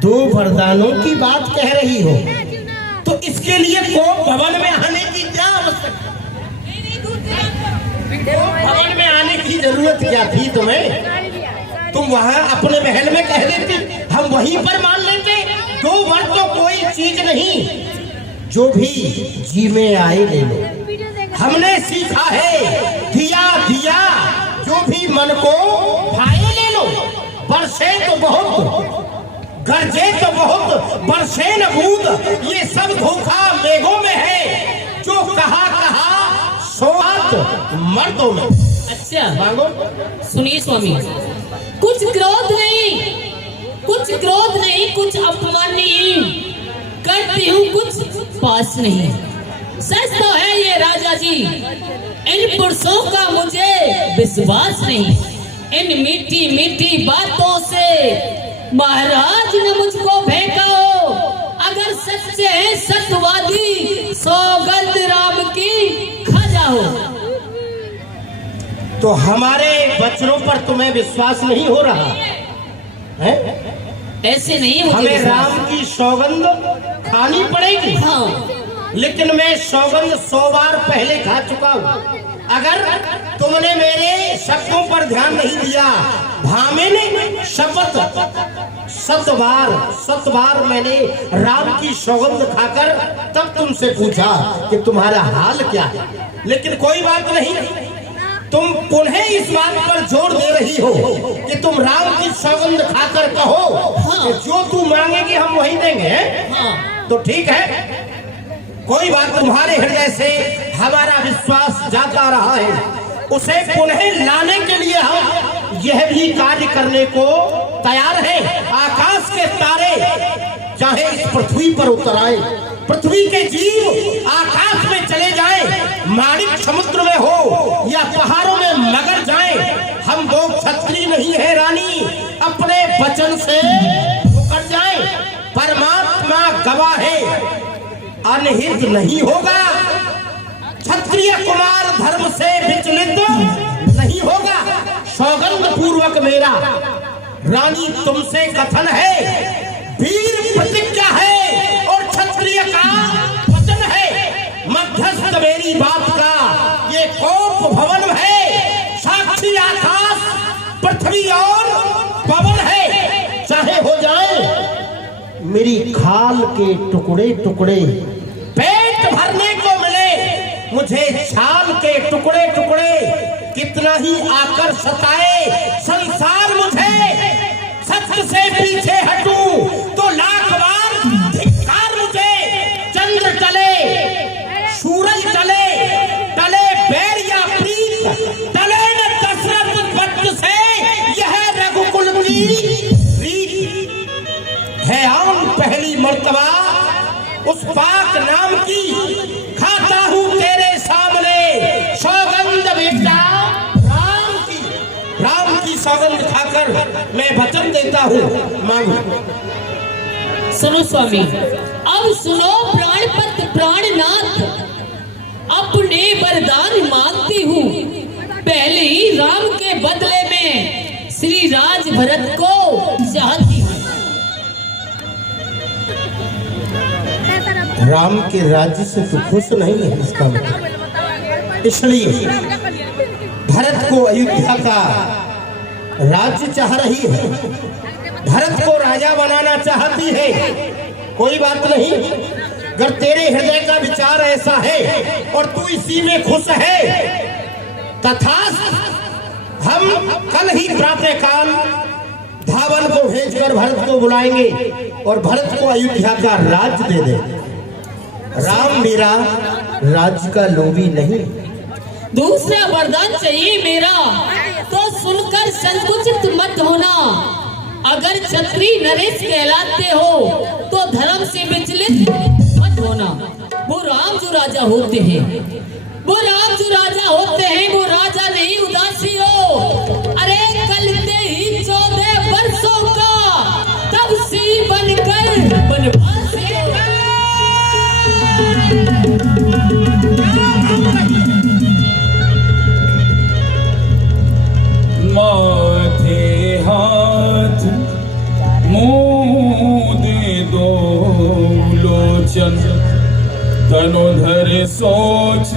दो वरदानों की बात कह रही हो, तो इसके लिए कोप भवन में आने की क्या आवश्यकता? भवन में आने की जरूरत क्या थी तुम्हें? तुम वहां अपने महल में कह देती, हम वहीं पर मान लेते। दो वर तो कोई चीज नहीं, जो भी जी में आए ले लो। हमने सीखा है दिया दिया, जो भी मन को भाए ले लो। बरसे तो बहुत, गरजे तो बहुत, बरसे न बूंद, ये सब धोखा मेघों में है। जो कहा सोच मर्दों में। अच्छा मांगो। सुनिए स्वामी, कुछ क्रोध नहीं, कुछ क्रोध नहीं, कुछ अपमान नहीं करती हूँ, कुछ पास नहीं। सच तो है ये राजा जी, इन पुरुषों का मुझे विश्वास नहीं। इन मीठी मीठी बातों से महाराज ने मुझको फेंका हो। अगर सच्चे हैं सत्यवादी, सौगंध राम की हो, तो हमारे वचनों पर तुम्हें विश्वास नहीं हो रहा है? ऐसे नहीं मुझे हमें राम की सौगंध खानी पड़ेगी। हाँ। लेकिन मैं सौगंध 100 बार पहले खा चुका हूँ। अगर तुमने मेरे शब्दों पर ध्यान नहीं दिया, भामे ने शब्द 7 बार मैंने राम की सौगंध खाकर तब तुमसे पूछा कि तुम्हारा हाल क्या है। लेकिन कोई बात नहीं, तुम पुनः इस बात पर जोर दे रही हो कि तुम राम की सौगंध खाकर कहो कि जो तू मांगेगी हम वही देंगे। तो ठीक है, कोई बात, तुम्हारे हृदय से हमारा विश्वास जाता रहा है, उसे पुनः लाने के लिए हम यह भी कार्य करने को तैयार हैं। आकाश के तारे चाहे इस पृथ्वी पर उतर आए, पृथ्वी के जीव आकाश में चले जाए, माणिक समुद्र में हो या पहाड़ों में मगर जाए, हम लोग क्षत्रिय नहीं है रानी, अपने वचन से मुकर जाए। परमात्मा गवाह है, अनहित नहीं होगा, क्षत्रिय कुमार धर्म से विचलित नहीं होगा। सौगंध पूर्वक मेरा रानी तुमसे कथन है, वीर प्रतिज्ञा है और क्षत्रिय का वचन है। मध्यस्थ मेरी बात का ये कोप भवन है, साक्षी आकाश पृथ्वी और पवन है। चाहे हो जाए मेरी खाल के टुकड़े टुकड़े, पेट भरने को मिले मुझे छाल के टुकड़े टुकड़े, कितना ही आकर सताए संसार मुझे, सत्य से पीछे हटूं तो लाख बार धिक्कार मुझे। चंद्र चले, सूरज चले, टले बैर या प्रीत, टले न दशरथ वक्त से, यह रघुकुल की रीत है। आम पहली मर्तबा उस पाक नाम की खाता हूं तेरे सामने सौगंध बेटा राम की सौगंध खाकर मैं वचन देता हूँ, मांगो। सुनो स्वामी, अब सुनो प्राणपत प्राणनाथ, अपने वरदान मांगती हूँ। पहले ही राम के बदले में श्री राज भरत को चाहती हूँ। राम के राज्य से तो खुश नहीं है इसका मतलब, इसलिए भरत को अयोध्या का राज्य चाह रही है, भरत को राजा बनाना चाहती है। कोई बात नहीं, अगर तेरे हृदय का विचार ऐसा है और तू इसी में खुश है, तथास्तु हम कल ही प्रातःकाल धावन को भेजकर भरत को बुलाएंगे और भरत को अयोध्या का राज्य दे देंगे। राम मेरा राज्य का लोभी नहीं। दूसरा वरदान चाहिए मेरा, तो सुनकर संकुचित मत होना। अगर क्षत्रिय नरेश कहलाते हो तो धर्म से विचलित मत होना। वो राम जो राजा होते हैं, वो राम जो राजा होते हैं, वो राजा नहीं उदासी हो। अरे कलते ही 14 वर्षों का तब सी बनकर बनवासी हो। माथे हाथ मूंदे दो लोचन, तनुधर सोच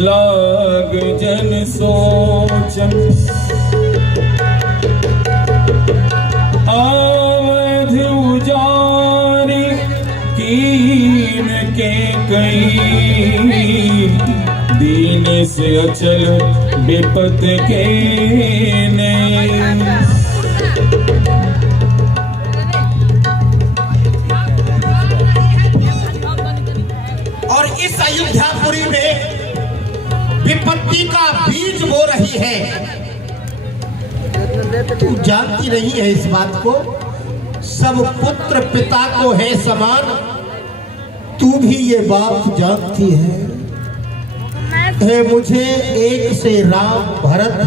लाग जन सोचन। अवध उजारी कीन के कई, दीन से अचल विपत के ने। और इस अयोध्यापुरी में विपत्ति का बीज बो रही है। तू जानती नहीं है इस बात को, सब पुत्र पिता को है समान, तू भी ये बात जानती है। मुझे एक से राम भरत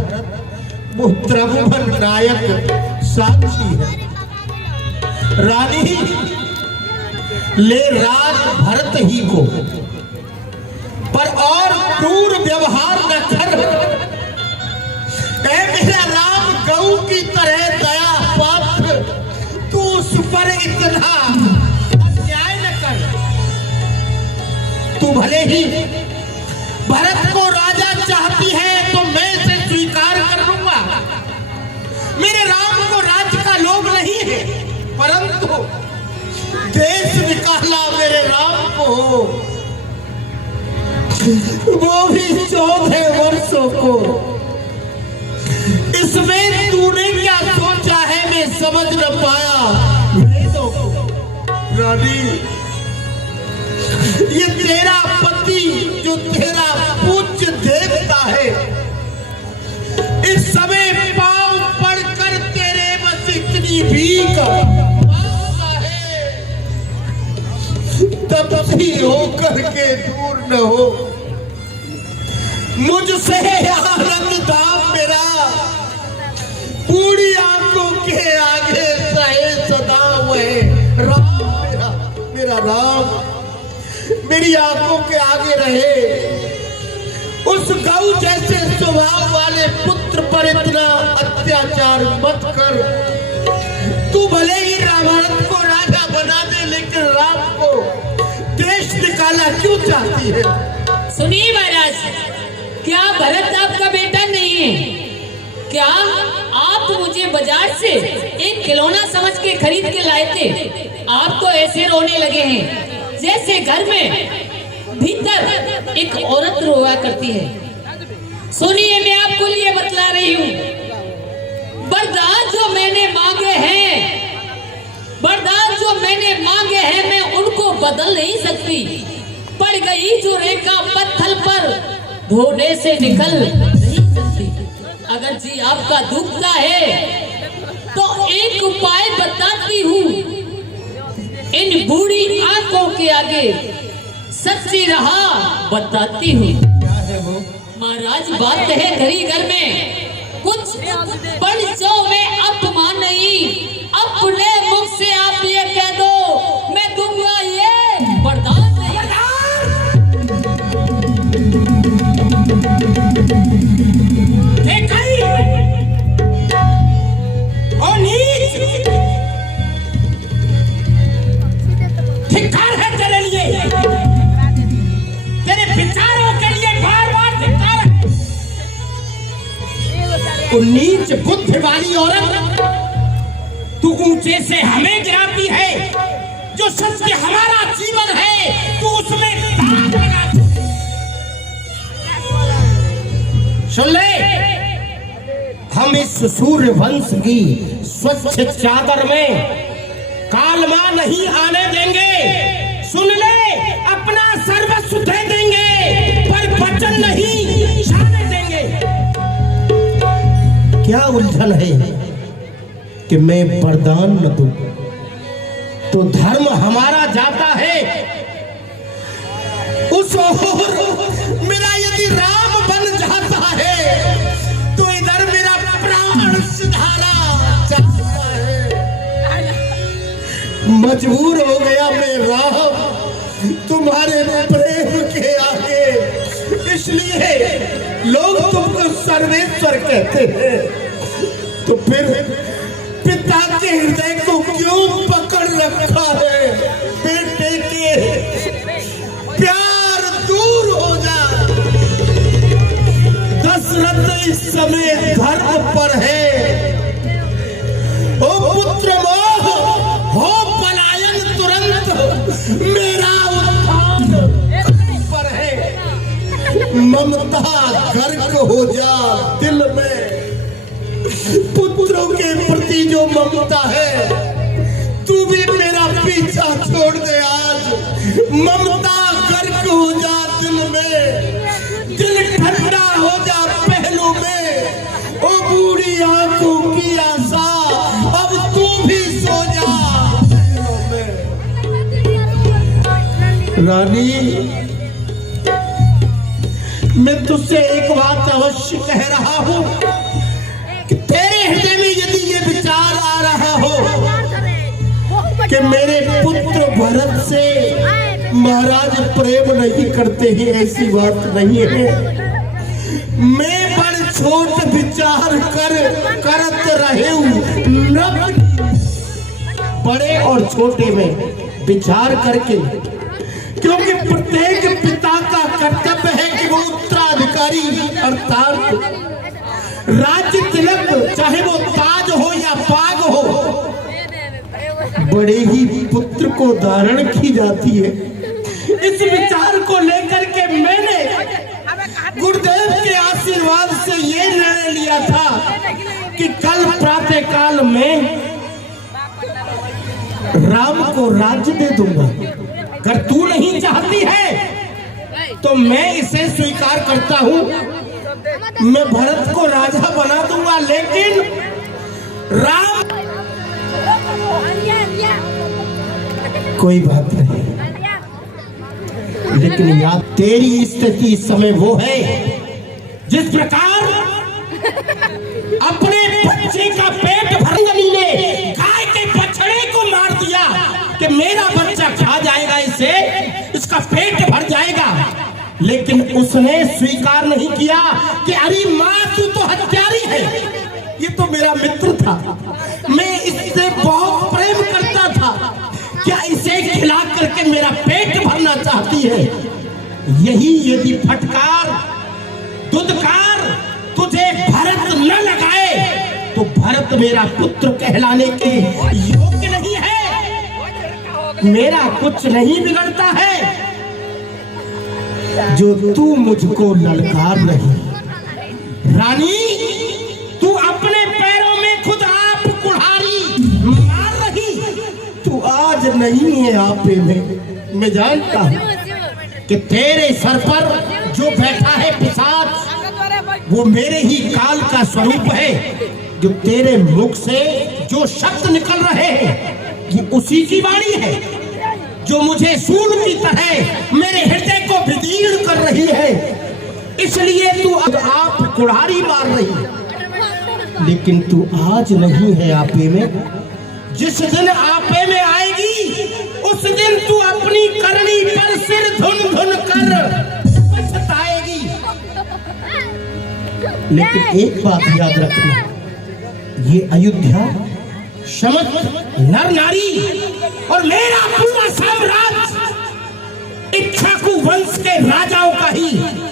त्रिभुवन नायक साक्षी है। रानी ले राज भरत ही को, पर और क्रूर व्यवहार न कर। मेरा राम गऊ की तरह दया पात्र, तू उस पर इतना अन्याय न कर। तू भले ही भरत को राजा चाहती है तो मैं इसे स्वीकार कर लूंगा। मेरे राम को राज्य का लोभ नहीं है, परंतु देश निकाला मेरे राम को, वो भी 14 वर्षों को। रानी, ये तेरा पति जो तेरा पूज्य देवता है, इस समय पांव पड़कर तेरे बस इतनी भीख मांगता है, तब भी होकर के दूर न हो। मुझसे आनंद धाम मेरा बूढ़ी आंखों के आगे सहे सदा वह राम, मेरा राम मेरी आंखों के आगे रहे। उस गौ जैसे स्वभाव वाले पुत्र पर इतना अत्याचार मत कर। तू भले ही रावण को राजा बना दे, लेकिन राम को देश निकाला क्यों चाहती है? सुनिए महाराज, क्या भरत आपका बेटा नहीं है? क्या आप मुझे बाजार से एक खिलौना समझ के खरीद के लाए थे? आप तो ऐसे रोने लगे हैं जैसे घर में भीतर एक औरत रोया करती है। सुनिए, मैं आपको लिए बतला रही हूँ, वरदान जो मैंने मांगे हैं, वरदान जो मैंने मांगे हैं, मैं उनको बदल नहीं सकती। पड़ गई जो रेखा पत्थर पर धोने से निकल नहीं सकती। अगर जी आपका दुखता है तो एक उपाय बताती हूँ। इन बूढ़ी आंखों के आगे सच्ची राह बताती हूँ। महाराज, बात है घरी घर में कुछ बढ़ जाओ, मैं अपमान नहीं, अपने मुख से आप ये कह दो, मैं दूंगा ये वरदान नहीं। धिक्कार है तेरे लिए, तेरे विचारों के लिए बार बार धिक्कार है। नीच बुद्धि वाली औरत, तू ऊंचे से हमें गिराती है, जो सत्य हमारा जीवन है तू उसमें दाग लगाती है। सुन ले, हम इस सूर्य वंश की स्वच्छ चादर में कालमा नहीं आने देंगे। सुन ले, अपना सर्वस्व दे देंगे, पर वचन नहीं जाने देंगे। क्या उलझन है कि मैं वरदान न दूं तो धर्म हमारा जाता है। उस ओर मेरा यदि राम बन जाता है तो इधर मेरा प्राण सिधारा जाता है। मजबूर हो गया मैं राम तुम्हारे प्रेम के आगे, इसलिए लोग तुमको सर्वेश्वर कहते हैं। तो फिर पिता के हृदय को क्यों पकड़ रखा है? बेटे के प्यार दूर हो जा। दशरथ इस समय धर्म पर है। ओ पुत्र मोह, हो पलायन तुरंत, मेरा उत्थान पर है। ममता गर्क हो जा दिल में। पुत्रों के प्रति जो ममता है, तू भी मेरा पीछा छोड़ दे आज। ममता गर्क हो जा दिल में, दिल ठंडा हो जा पहलू में। ओ बूढ़ी आंखों की आशा, अब तू भी सो जा पहलू में। रानी, मैं तुझसे एक बात अवश्य कह रहा हूं कि तेरे हृदय में यदि ये विचार आ रहा हो कि मेरे पुत्र भरत से महाराज प्रेम नहीं करते हैं, ऐसी बात नहीं है। मैं बड़ छोट विचार करत रहे हूं, बड़े और छोटे में विचार करके, क्योंकि प्रत्येक पिता का कर्तव्य है कि वो उत्तराधिकारी अर्थात राज्य तिलक, चाहे वो ताज हो या पाग हो, बड़े ही पुत्र को धारण की जाती है। इस विचार को लेकर के मैंने गुरुदेव के आशीर्वाद से ये निर्णय लिया था कि कल प्रातः काल में राम को राज्य दे दूंगा। अगर तू नहीं चाहती है तो मैं इसे स्वीकार करता हूं, मैं भरत को राजा बना दूंगा, लेकिन राम कोई बात नहीं। लेकिन याद तेरी स्थिति इस समय वो है जिस प्रकार अपने बच्चे का पेट भरने ने गाय के बछड़े को मार दिया कि मेरा बच्चा खा जाएगा, इसे इसका पेट भर जाएगा, लेकिन उसने स्वीकार नहीं किया कि अरे माँ तू तो हत्यारी है, ये तो मेरा मित्र था, मैं इससे बहुत प्रेम करता था, क्या इसे खिला करके मेरा पेट भरना चाहती है? यही यदि फटकार दुदकार तुझे भरत न लगाए तो भरत मेरा पुत्र कहलाने के योग्य नहीं है। मेरा कुछ नहीं बिगड़ता है जो तू मुझको ललकार रही। रानी, तू अपने पैरों में खुद आप कुल्हाड़ी मार रही, तू आज नहीं है आपे में। मैं जानता हूं कि तेरे सर पर जो बैठा है पिशाच, वो मेरे ही काल का स्वरूप है। जो तेरे मुख से जो शब्द निकल रहे हैं ये उसी की वाणी है जो मुझे सूल की तरह मेरे हृदय को विदीर्ण कर रही है। इसलिए तू आप कुल्हाड़ी मार रही है, लेकिन तू आज नहीं है आपे में। जिस दिन आपे में आएगी उस दिन तू अपनी करनी पर सिर धुन धुन कर पछताएगी। लेकिन एक बात याद रखना, ये अयोध्या समस्त नर नारी और मेरा पूरा साम्राज्य इक्ष्वाकु वंश के राजाओं का ही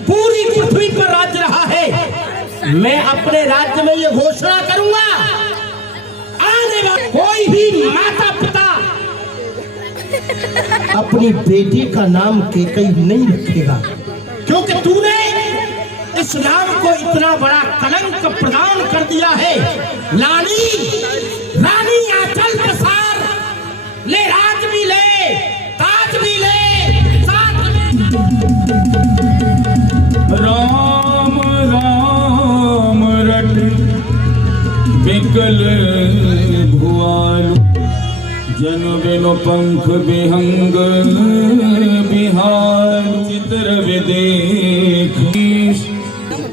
पूरी पृथ्वी पर राज रहा है। मैं अपने राज्य में ये घोषणा करूंगा, आने वाला कोई भी माता पिता अपनी बेटी का नाम केकई नहीं रखेगा, क्योंकि तूने इस नाम को इतना बड़ा कलंक प्रदान कर दिया है। लानी, रानी आंचल पसार ले, राज भी ले, ताज भी ले, साथ में राम राम रट बिकल भुआलु, जन बिनु पंख विहंग बिहार, चित्र विदेख।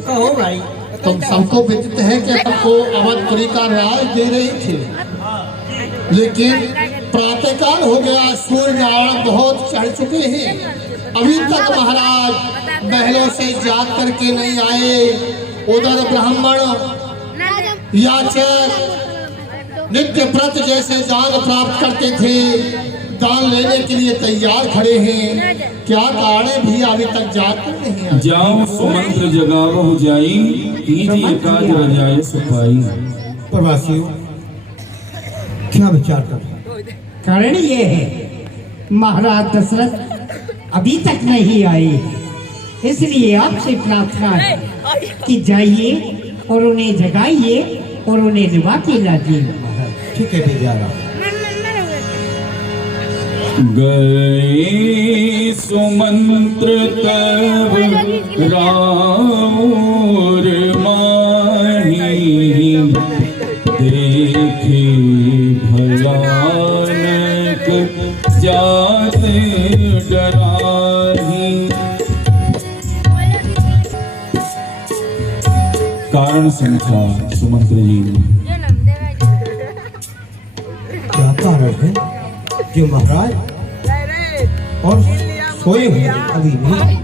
कहो भाई, तुम सबको विदित है कि आपको अवधपुरी का राज दे रही थी, लेकिन प्रातःकाल हो गया, सूर्य नारायण बहुत चढ़ चुके हैं, अभी तक महाराज महलों से जाग करके नहीं आए। उधर ब्राह्मण याचक नित्य व्रत जैसे दान प्राप्त करते थे, दान लेने के लिए तैयार खड़े हैं। क्या कारण है भी अभी तक जाकर नहीं आए? जाओ सुमंत्र जगावो जाई, कीजिए काज रजाए सुपाई। प्रवासियों, क्या विचार कर रहे हैं? कारण ये है महाराज दशरथ अभी तक नहीं आए, इसलिए आपसे प्रार्थना है कि जाइए और उन्हें जगाइए और उन्हें रिवा के लाजिए। ठीक है, मैं जा रहा हूं। गए सुमंत्र तब राउर माही, देखी भयानक जात डराही। कारण समझा सुमंत्र जी ने। क्या कारण है जो महाराज और सोए हुए अभी नहीं?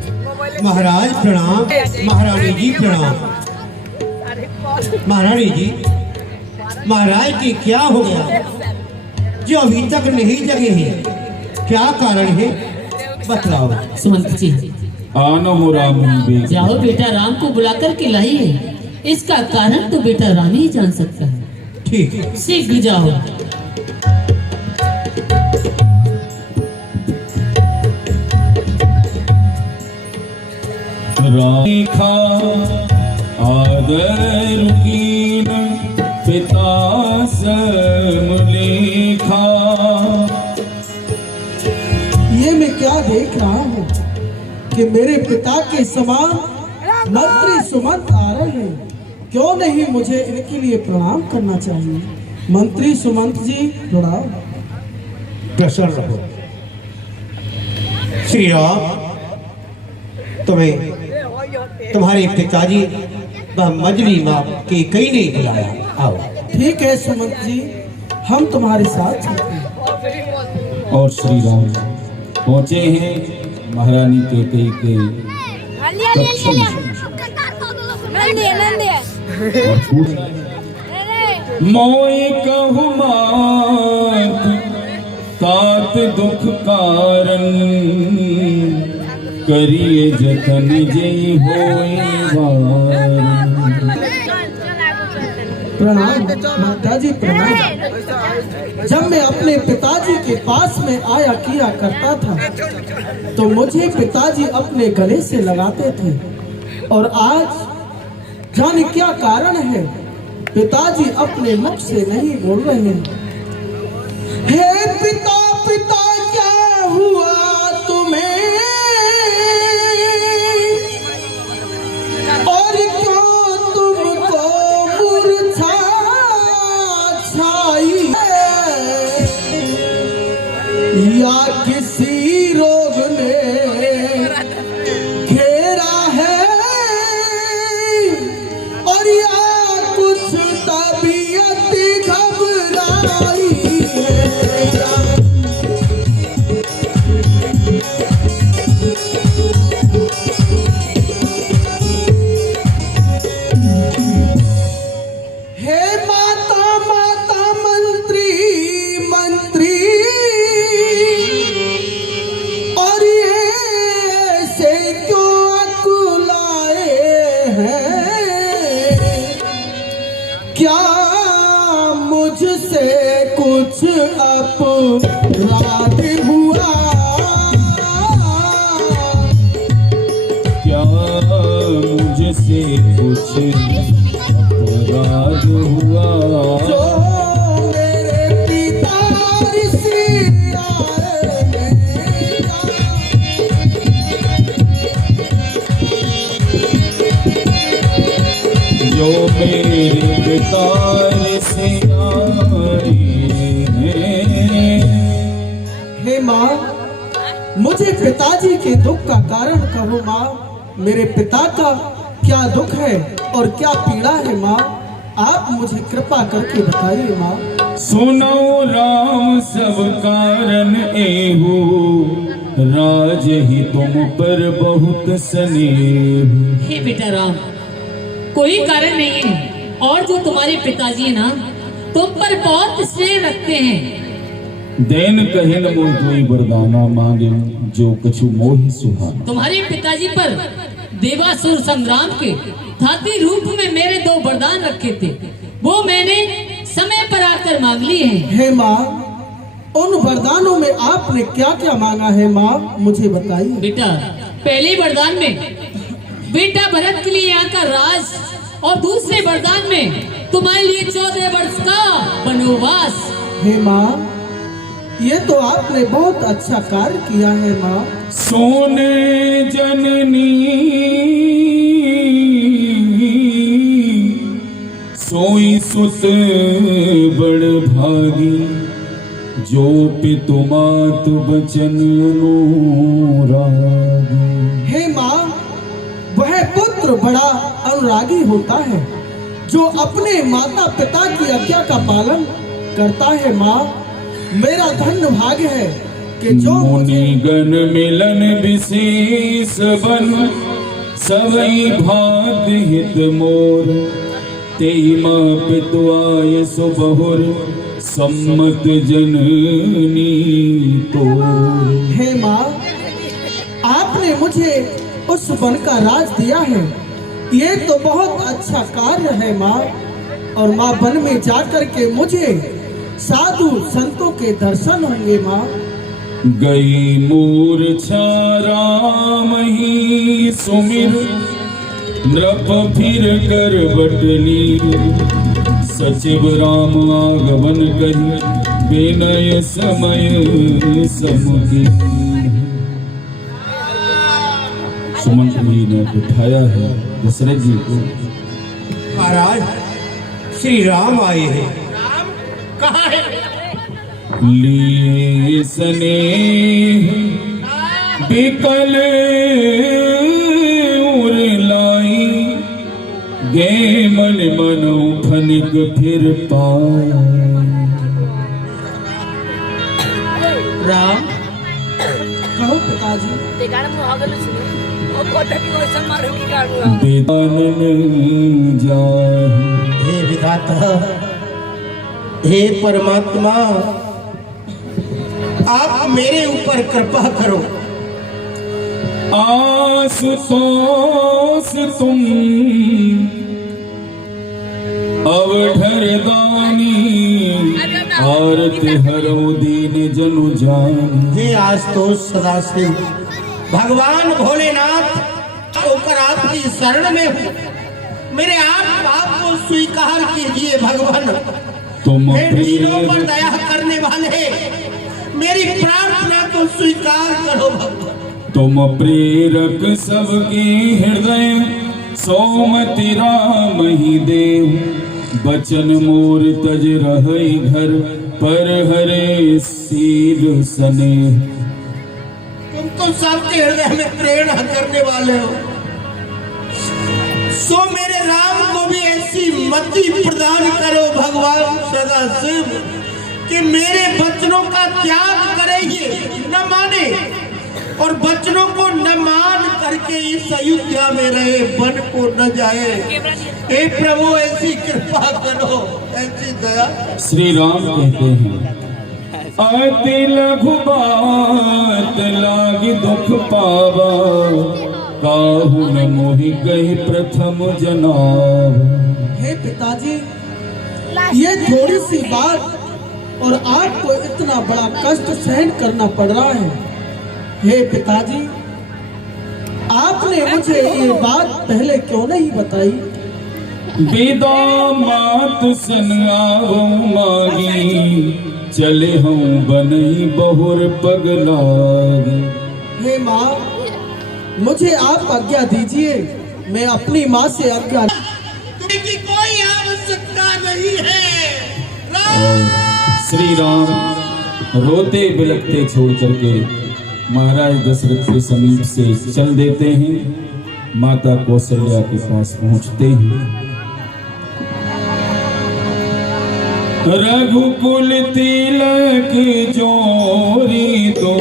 महाराज प्रणाम, महारानी जी प्रणाम। महारानी जी, महाराज की क्या हो गया जो अभी तक नहीं जगे हैं? क्या कारण है बतलाओ। सुमंत जी, आनो हो राम बेटा। जाओ बेटा, राम को बुला कर के लाइए। इसका कारण तो बेटा राम ही जान सकता है। ठीक है, शीघ्र जाओ। राखा आदर कीन पिता समलेखा, क्या देख रहा हूँ कि मेरे पिता के समान मंत्री सुमंत आ रहे हैं। क्यों नहीं मुझे इनके लिए प्रणाम करना चाहिए। मंत्री सुमंत जी प्रणाम। प्रसन्न रहो। श्री राम, तुम्हें तुम्हारे पिताजी व मजली माँ के कई ने बुलाया। आओ। ठीक है सुमंत जी, हम तुम्हारे साथ चलते हैं। और श्री राम पहुंचे हैं महारानी कैकेयी के कक्ष में और पूछ मोई कहु मात तात दुख कारण करिए जतन जय होए वार। प्रणाम माताजी प्रणाम। जब मैं अपने पिताजी के पास में आया किया करता था तो मुझे पिताजी अपने गले से लगाते थे, और आज जाने क्या कारण है पिताजी अपने मुख से नहीं बोल रहे हैं। हे पिता पिता क्या हुआ तुम्हें, और क्यों तुमको मूर्छा छाई है, या किसी रोग ने घेरा है, और या कुछ तबीयत घबराई है। हे माता माता मंत्री मंत्री, और ये ऐसे क्यों अकुलाए हैं, क्या मुझसे कुछ अपराध हुआ, क्या मुझसे कुछ अपराध हुआ, जो मेरे पिता ऋषि आए मेरा, जो मेरे पिता से आए हैं। हे माँ, मुझे पिताजी के दुख का कारण कहो माँ। मेरे पिता का क्या दुख है और क्या पीड़ा है माँ, आप मुझे कृपा करके बताइए माँ। सुनो राम सब कारण एहू, राज ही तुम पर बहुत स्नेह। हे बेटा राम, कोई कारण नहीं है, और जो तुम्हारे पिताजी है ना तुम पर बहुत स्नेह रखते हैं। देन कहिन मोह कोई वरदाना मांगे, जो कछु मोहि सुहाना। तुम्हारे पिताजी पर देवासुर संग्राम के हाथी रूप में मेरे 2 वरदान रखे थे, वो मैंने समय पर आकर मांग लिए हैं। हे माँ, उन वरदानों में आपने क्या क्या मांगा है माँ, मुझे बताइए। बेटा, पहले वरदान में बेटा भरत के लिए यहाँ का राज, और दूसरे वरदान में तुम्हारे लिए 14 वर्ष का वनवास। हे माँ, ये तो आपने बहुत अच्छा कार्य किया है माँ। सोने जननी सोई सुत बड़ भागी, जो पितु मातु बचन अनुरागी। हे माँ, वह पुत्र बड़ा अनुरागी होता है जो अपने माता पिता की आज्ञा का पालन करता है। माँ, मेरा धन्य भाग्य है कि जो मुनि गण मिलन विशेष बन, सबई भात हित मोर, तेई माँ पितु आय सुबहुर, सम्मत जननी तोर। हे माँ, आपने मुझे उस वन का राज दिया है, ये तो बहुत अच्छा कार्य है माँ। और माँ, वन में जाकर के मुझे साधु संतों के दर्शन होंगे माँ। गई मूर्छा राम ही सुमिर, नृप फिर कर बटली, सचिव राम आगमन कही, विनय समय समुदी। सुमंत जी ने बिठाया है दशरथ जी को। महाराज श्री राम आए हैं। कहाँ है? लिए सने बिकल उर लाई, गे मन मनो फनिक फिर पाए। राम कहो पिताजी। बेदानन जाहि, हे विधाता, हे परमात्मा, आप मेरे ऊपर कृपा करो। आसुतोष तुम अवधर दानी, आरत हरो दीन जनु जान। हे आशुतोष सदाशिव, भगवान भोलेनाथ होकर आपकी शरण में हूँ, मेरे आप को स्वीकार कीजिए। भगवान तुम मेरे दिलों पर दया करने वाले, मेरी प्रार्थना को स्वीकार करो। भगवान तुम प्रेरक सबके हृदय, सोमति राम ही देव। बचन मोर तज रहै घर, पर हरे सील सने। तुम तो सबके हृदय में प्रेरणा करने वाले हो, सो मेरे राम को भी ऐसी मति प्रदान करो भगवान सदाशिव, कि मेरे वचनों का त्याग करेंगे, न माने, और वचनों को न मान करके इस अयोध्या में रहे, वन को न जाए। हे प्रभु ऐसी कृपा करो, ऐसी दया। श्री राम कहते हैं, अति लघु बात लाग दुख पावा, काहू न मोहि कहि प्रथम जनाब। हे पिताजी, ये थोड़ी सी बात और आपको इतना बड़ा कष्ट सहन करना पड़ रहा है। हे पिताजी, आपने मुझे ये बात पहले क्यों नहीं बताई? बेदा मात सन आवो मागी, चले हूँ बनई बहुर पगलागी। हे माँ, मुझे आप आज्ञा दीजिए, मैं अपनी माँ से आज्ञा। की कोई आवश्यकता नहीं है। और श्री राम रोते बिलखते छोड़ करके महाराज दशरथ के समीप से चल देते हैं। माता कौशल्या के पास पहुंचते हैं। रघुकुल तिलक जोरी दो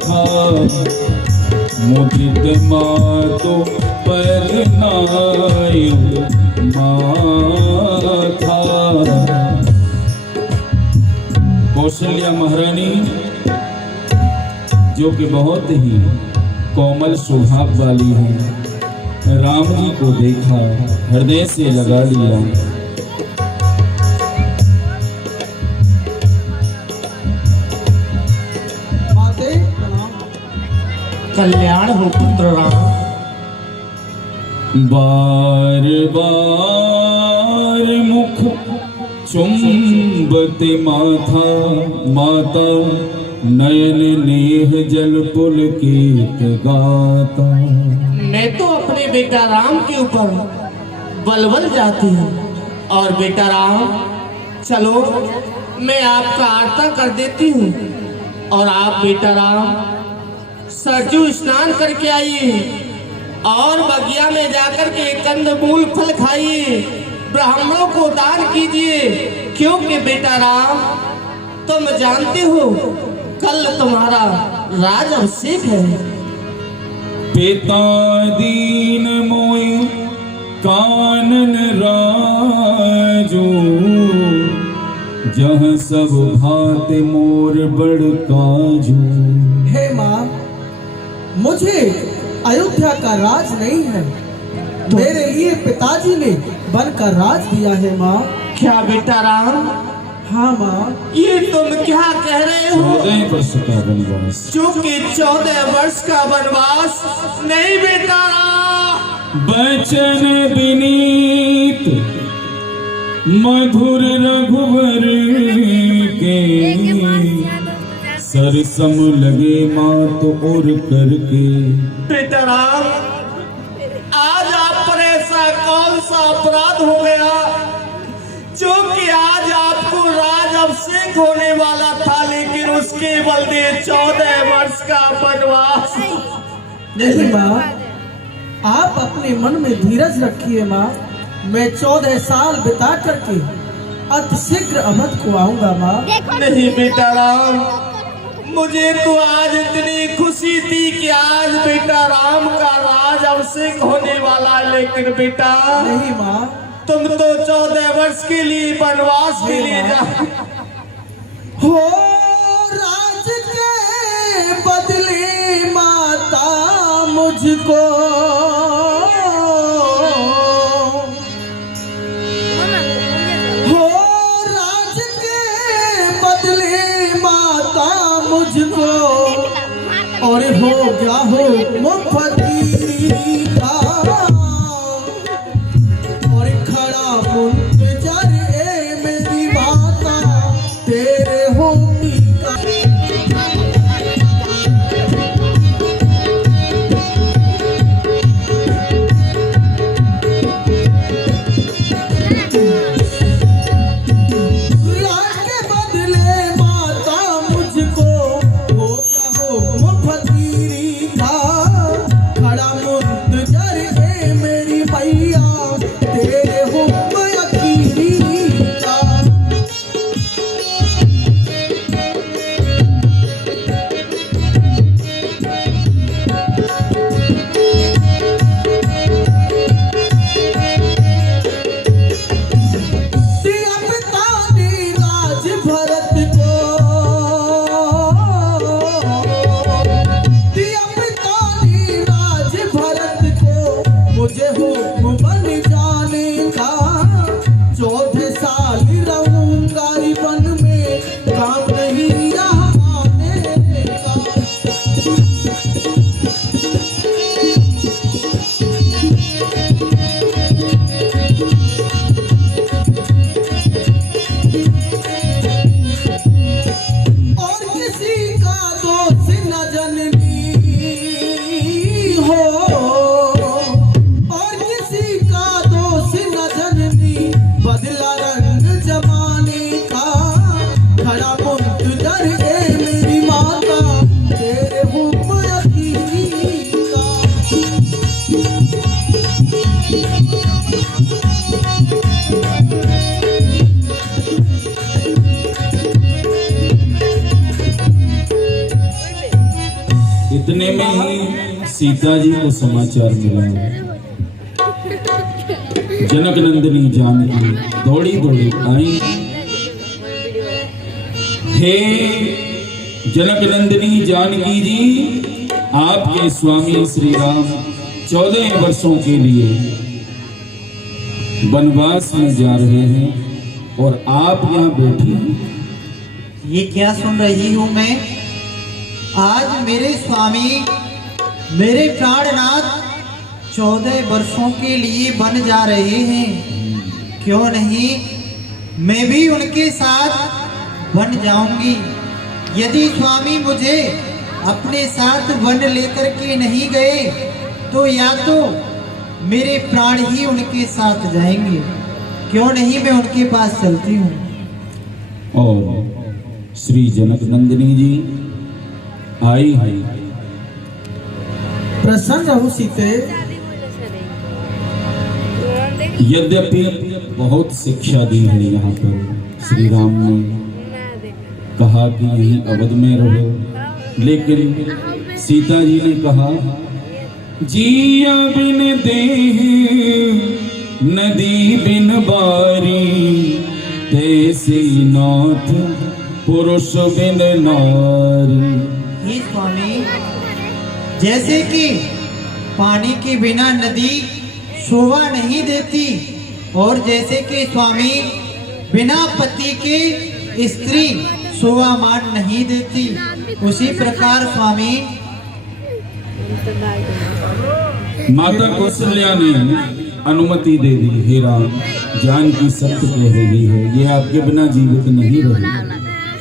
था, मुदित मातो पर नायु माथा। कौशल्या महारानी जो कि बहुत ही कोमल स्वभाव वाली है, राम जी को देखा, हृदय से लगा लिया। माते प्रणाम। कल्याण हो पुत्र राम। बार बार मुख चुंबते माथा, माता नयन नेह जल पुलकित गाता। मैं तो अपने बेटा राम के ऊपर बलबल जाती हूँ। और बेटा राम, चलो मैं आपका आरता कर देती हूँ, और आप बेटा राम सरजू स्नान करके आइए, और बगिया में जाकर के कंदमूल फल खाइए, ब्राह्मणों को दान कीजिए, क्योंकि बेटा राम तुम जानते हो कल तुम्हारा राज अभिषेक है। पिता दीन मोय कानन राजू, जहाँ सब भाते मोर बड़ काजू। हे माँ, मुझे अयोध्या का राज नहीं है, मेरे लिए पिताजी ने वन का राज दिया है माँ। क्या बेटा राम? हाँ माँ। ये तुम क्या कह रहे हो? 14 वर्ष का वनवास। चूंकि 14 वर्ष का वनवास नहीं बेटा राम। बचन विनीत मधुर रघुवर के, सरसम लगे मात और करके। बेटा राम, आज आप पर ऐसा कौन सा अपराध हो गया जो कि आज आपको राज अभिषेक होने वाला था, लेकिन उसके बदले 14 वर्ष का वनवास। नहीं माँ, आप अपने मन में धीरज रखिए माँ। मैं 14 साल बिता करके अतिशीघ्र अवध को आऊंगा माँ। नहीं बेटा राम, मुझे तो आज इतनी खुशी थी कि आज बेटा राम का राज अभिषेक होने वाला, लेकिन बेटा नहीं माँ, तुम तो 14 वर्ष के लिए वनवास के लिए जा। हो राज के बदले माता मुझको और हो गया हो मुफती का और खड़ा मुंतजर ए मेरी माता तेरे होने का। राज के बदले माता मुझको इतने में ही सीता जी को समाचार मिला। जनक नंदिनी जानकी दौड़ी दौड़ी आई। हे जनक नंदिनी जानकी जी, आपके स्वामी श्री राम 14 वर्षों के लिए वनवास में जा रहे हैं और आप यहाँ बैठी हैं। ये क्या सुन रही हूँ मैं? आज मेरे स्वामी, मेरे प्राणनाथ 14 वर्षों के लिए वन जा रहे हैं। क्यों नहीं, मैं भी उनके साथ वन जाऊंगी। यदि स्वामी मुझे अपने साथ वन लेकर के नहीं गए तो या तो मेरे प्राण ही उनके साथ जाएंगे। क्यों नहीं, मैं उनके पास चलती हूँ। और श्री जनक नंदिनी जी आई है। प्रसन्न रहूं सीते। यद्यपि बहुत शिक्षा दी है यहाँ पर, श्री राम ने कहा कि यहीं अवध में रहो, लेकिन सीता जी ने कहा जिया बिन देह नदी बिन बारी, तैसी नाथ पुरुष बिन नारी। ही स्वामी, जैसे कि पानी के बिना नदी शोभा नहीं देती और जैसे कि स्वामी बिना पति के स्त्री शोभा मान नहीं देती, उसी प्रकार स्वामी माता कौशल्या ने अनुमति दे दी। हे राम, जानकी सत्य कह रही है, ये आपके बिना जीवित नहीं रही।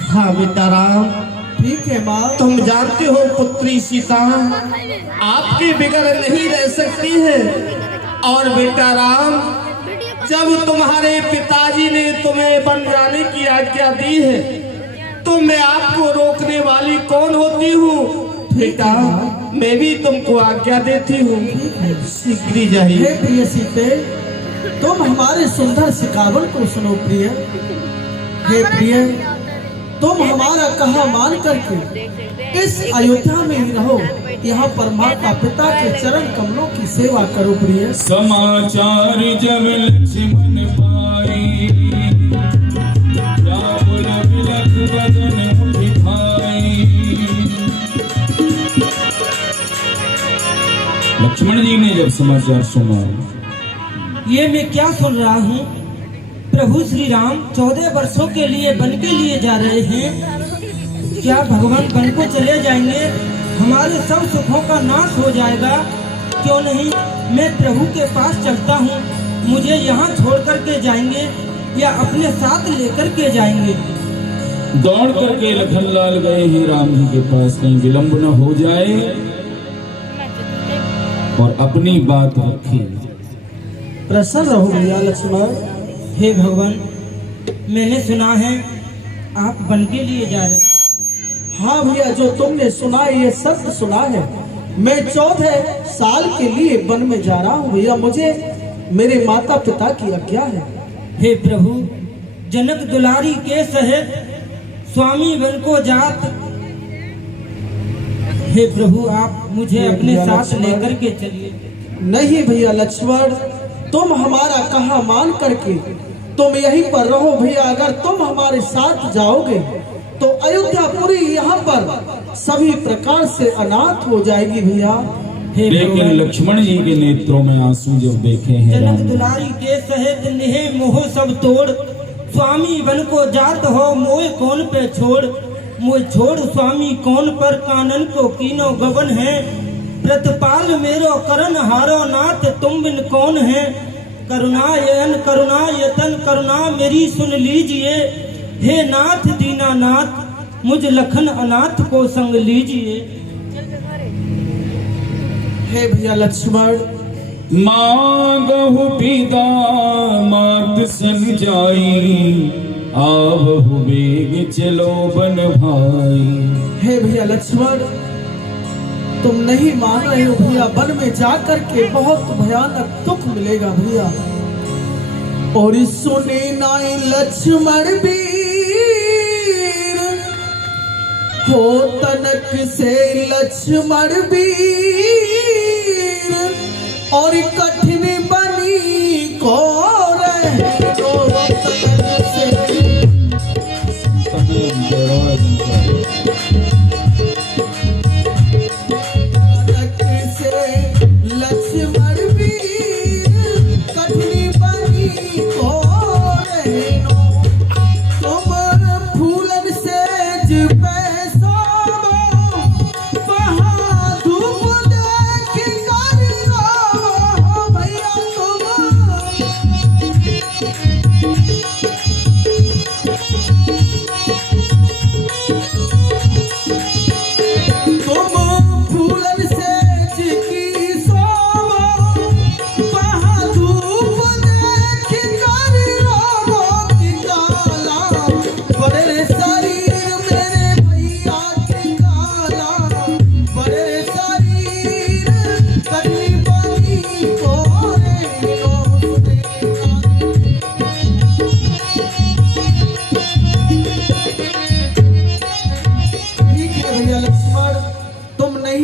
हाँ बेटा राम, ठीक है माँ। तुम जानते हो पुत्री सीता आपके बिगड़ नहीं रह सकती है। और बेटा राम, जब तुम्हारे पिताजी ने तुम्हें बन जाने की आज्ञा दी है तो मैं आपको रोकने वाली कौन होती हूँ? बेटा मैं भी तुमको आज्ञा देती हूँ, शीघ्र जाइए। हे प्रिय सीते, तुम हमारे सुंदर सिकावन को सुनो प्रिय। हे प्रिय, तुम हमारा कहा मान करके इस अयोध्या में ही रहो। यहाँ पर माता पिता के चरण कमलों की सेवा करो प्रिय। समाचार जब लक्ष्मण पाई, रावण बिलख बदन मुठि भाई। लक्ष्मण जी ने जब समाचार सुना, ये मैं क्या सुन रहा हूँ? प्रभु श्री राम 14 वर्षों के लिए वन के लिए जा रहे हैं। क्या भगवान वन को चले जाएंगे? हमारे सब सुखों का नाश हो जाएगा। क्यों नहीं, मैं प्रभु के पास चलता हूँ। मुझे यहाँ छोड़ कर के जाएंगे या अपने साथ लेकर के जाएंगे? दौड़ करके लखनलाल गए हैं राम जी के पास, कहीं विलंब न हो जाए, और अपनी बात रखी। प्रसन्न रहो भैया लक्ष्मण। हे भगवान, मैंने सुना है आप वन के लिए जा रहे हैं। हाँ भैया, जो तुमने सुना है ये सत्य सुना है। मैं 14 साल के लिए वन में जा रहा हूँ भैया। मुझे मेरे माता पिता की आज्ञा है। हे प्रभु, जनक दुलारी के सहित स्वामी वन को जात। हे प्रभु, आप मुझे अपने साथ लेकर के चलिए। नहीं भैया लक्ष्मण, तुम हमारा कहा मान करके तुम यहीं पर रहो भैया। अगर तुम हमारे साथ जाओगे तो अयोध्यापुरी यहाँ पर सभी प्रकार से अनाथ हो जाएगी भैया। लेकिन लक्ष्मण जी के नेत्रों में आंसू जब देखे हैं जनक दुलारी के सहित नेह मोह सब तोड़, स्वामी वन को जात हो मोह कौन पे छोड़। मोह छोड़ स्वामी कौन पर, कानन को कीनो गवन है। प्रतिपाल मेरो करण हारो नाथ, तुम बिन कौन है। करुणायन करुणा यतन करुणा मेरी सुन लीजिए। हे नाथ दीनानाथ, मुझ लखन अनाथ को संग लीजिए। हे भैया लक्ष्मण, मांगहु पिता मात सन जाई, आवहु बेग चलो बन भाई। हे भैया लक्ष्मण, तुम नहीं मान रहे हो भैया। वन में जाकर के बहुत भयानक दुख मिलेगा भैया। और सुने नाई लक्ष्मण वीर हो तनक से लक्ष्मण वीर, और कठिन बनी को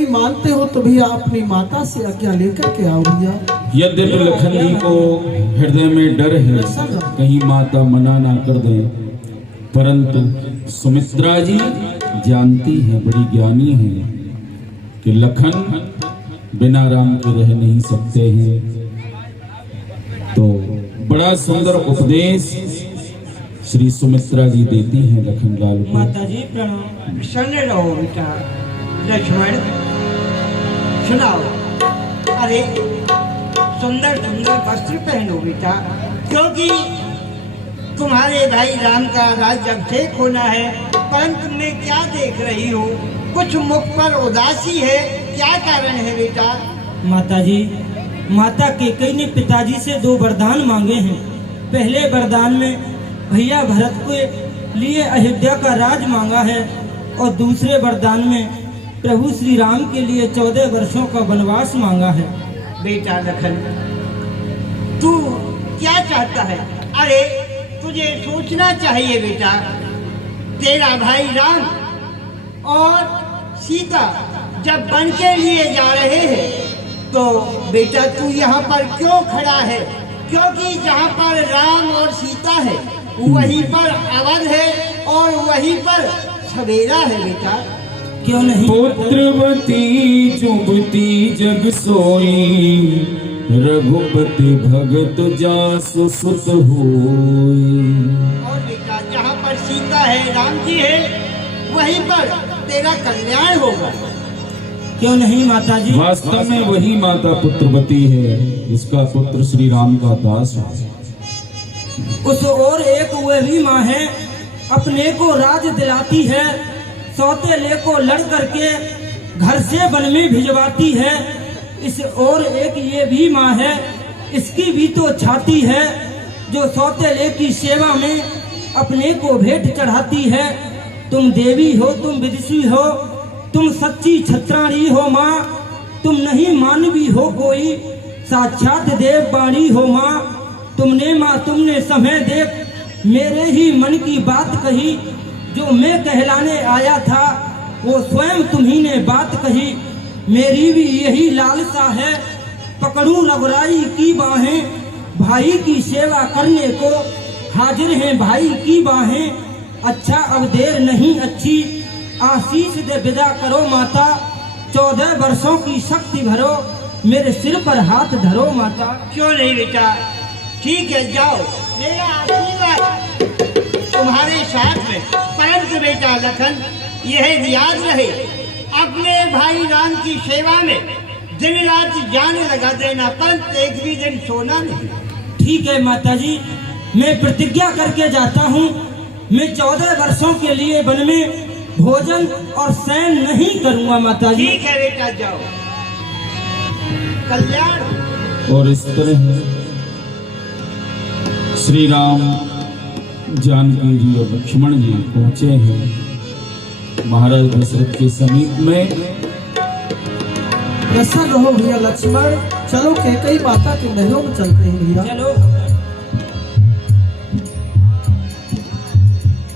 मानते हो तो भैया अपनी माता से आज्ञा लेकर के आओ भैया। यद्यपि लखन जी को हृदय में डर है कहीं माता मना ना कर दे, परंतु सुमित्रा जी जानती है, बड़ी ज्ञानी है कि लखन बिना राम के रह नहीं सकते हैं। तो बड़ा सुंदर उपदेश श्री सुमित्रा जी देती हैं लखनलाल को। माता जी प्रणाम। सुन लो बेटा लक्ष्मण, सुनाओ। अरे सुंदर सुंदर वस्त्र पहनो बेटा, क्योंकि तुम्हारे भाई राम का राज जब से खोना है परंतु तुमने क्या देख रही हो? कुछ मुख पर उदासी है, क्या कारण है बेटा? माताजी, माता कैकेयी ने पिताजी से 2 वरदान मांगे हैं। पहले वरदान में भैया भरत के लिए अयोध्या का राज मांगा है और दूसरे वरदान में प्रभु श्री राम के लिए 14 वर्षों का वनवास मांगा है। बेटा लखन, तू क्या चाहता है? अरे तुझे सोचना चाहिए बेटा। तेरा भाई राम और सीता जब वन के लिए जा रहे हैं तो बेटा तू यहाँ पर क्यों खड़ा है? क्योंकि जहाँ पर राम और सीता है वहीं पर अवध है और वहीं पर सवेरा है बेटा। क्यों नहीं? पुत्रवती चुभती जग सोई, रघुपति भगत जासु सुत होई। और बेटा जहाँ पर सीता है, राम जी है, वहीं पर तेरा कल्याण होगा। क्यों नहीं माताजी? वास्तव में वही माता पुत्रवती है जिसका पुत्र श्री राम का दास है। उस और एक वह भी माँ है, अपने को राज दिलाती है, सौतेले को लड़ करके घर से वन में भिजवाती है। इस और एक ये भी माँ है, इसकी भी तो छाती है जो सौतेले की सेवा में अपने को भेंट चढ़ाती है। तुम देवी हो, तुम विदुषी हो, तुम सच्ची छत्राणी हो माँ, तुम नहीं मानवी हो कोई, साक्षात देव वाणी हो माँ। तुमने माँ, तुमने समय देख मेरे ही मन की बात कही, जो मैं कहलाने आया था वो स्वयं तुम्ही ने बात कही। मेरी भी यही लालसा है, पकड़ूं रघुराई की बाहें, भाई की सेवा करने को हाजिर हैं भाई की बाहें। अच्छा अब देर नहीं अच्छी, आशीष दे विदा करो माता, 14 वर्षों की शक्ति भरो, मेरे सिर पर हाथ धरो माता। क्यों नहीं बेटा, ठीक है जाओ, मेरा आशीर्वाद तुम्हारे साथ में। परंतु बेटा लखन, यह याद रहे अपने भाई राम की सेवा में दिन रात जान लगा देना, परंतु एक भी दिन सोना नहीं। ठीक है माताजी, मैं प्रतिज्ञा करके जाता हूँ, मैं 14 वर्षों के लिए वन में भोजन और शयन नहीं करूँगा माताजी। ठीक है बेटा जाओ, कल्याण। और इस तरह श्री राम, जानकी जी और लक्ष्मण जी पहुंचे हैं महाराज दशरथ के समीप में। प्रसन्न हो भैया लक्ष्मण, चलो कैकेयी माता के महलों में चलते हैं भैया। चलो।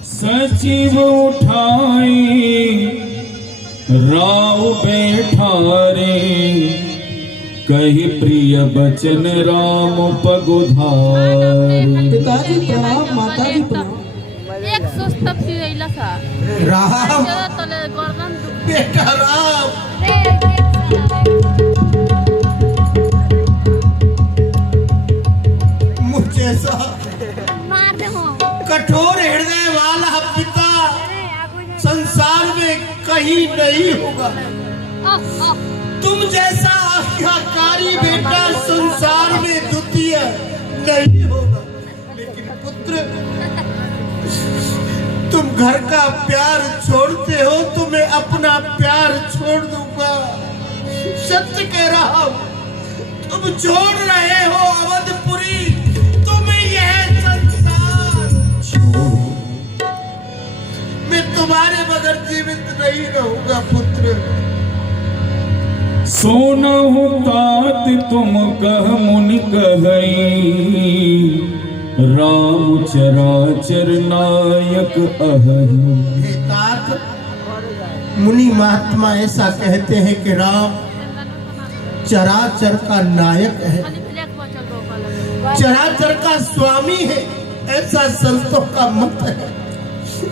सचिव उठाए राव बैठारे, कही प्रिय बचन राम पगुधारे। पिताजी प्रणाम, माताजी प्रणाम। एक सुस्त पियला सा राम तले गर्दन बेटा राम, मुझे सा मार दे हो कठोर हृदय वाला पिता संसार में कहीं नहीं होगा। तुम जैसा आज्ञाकारी बेटा संसार में द्वितीय नहीं होगा। लेकिन पुत्र, तुम घर का प्यार छोड़ते हो, तुम्हें अपना प्यार छोड़ दूंगा। सत्य कह रहा हूं, तुम छोड़ रहे हो अवधपुरी, तुम्हें यह संसार छोड़ो। मैं तुम्हारे बगैर जीवित नहीं रहूंगा पुत्र। सोनहु तात तुम कह मुनि कहई, राम चराचर नायक अहई। हे तात, मुनि महात्मा ऐसा कहते हैं कि राम चराचर का नायक है, चराचर का स्वामी है, ऐसा संतों का मत है।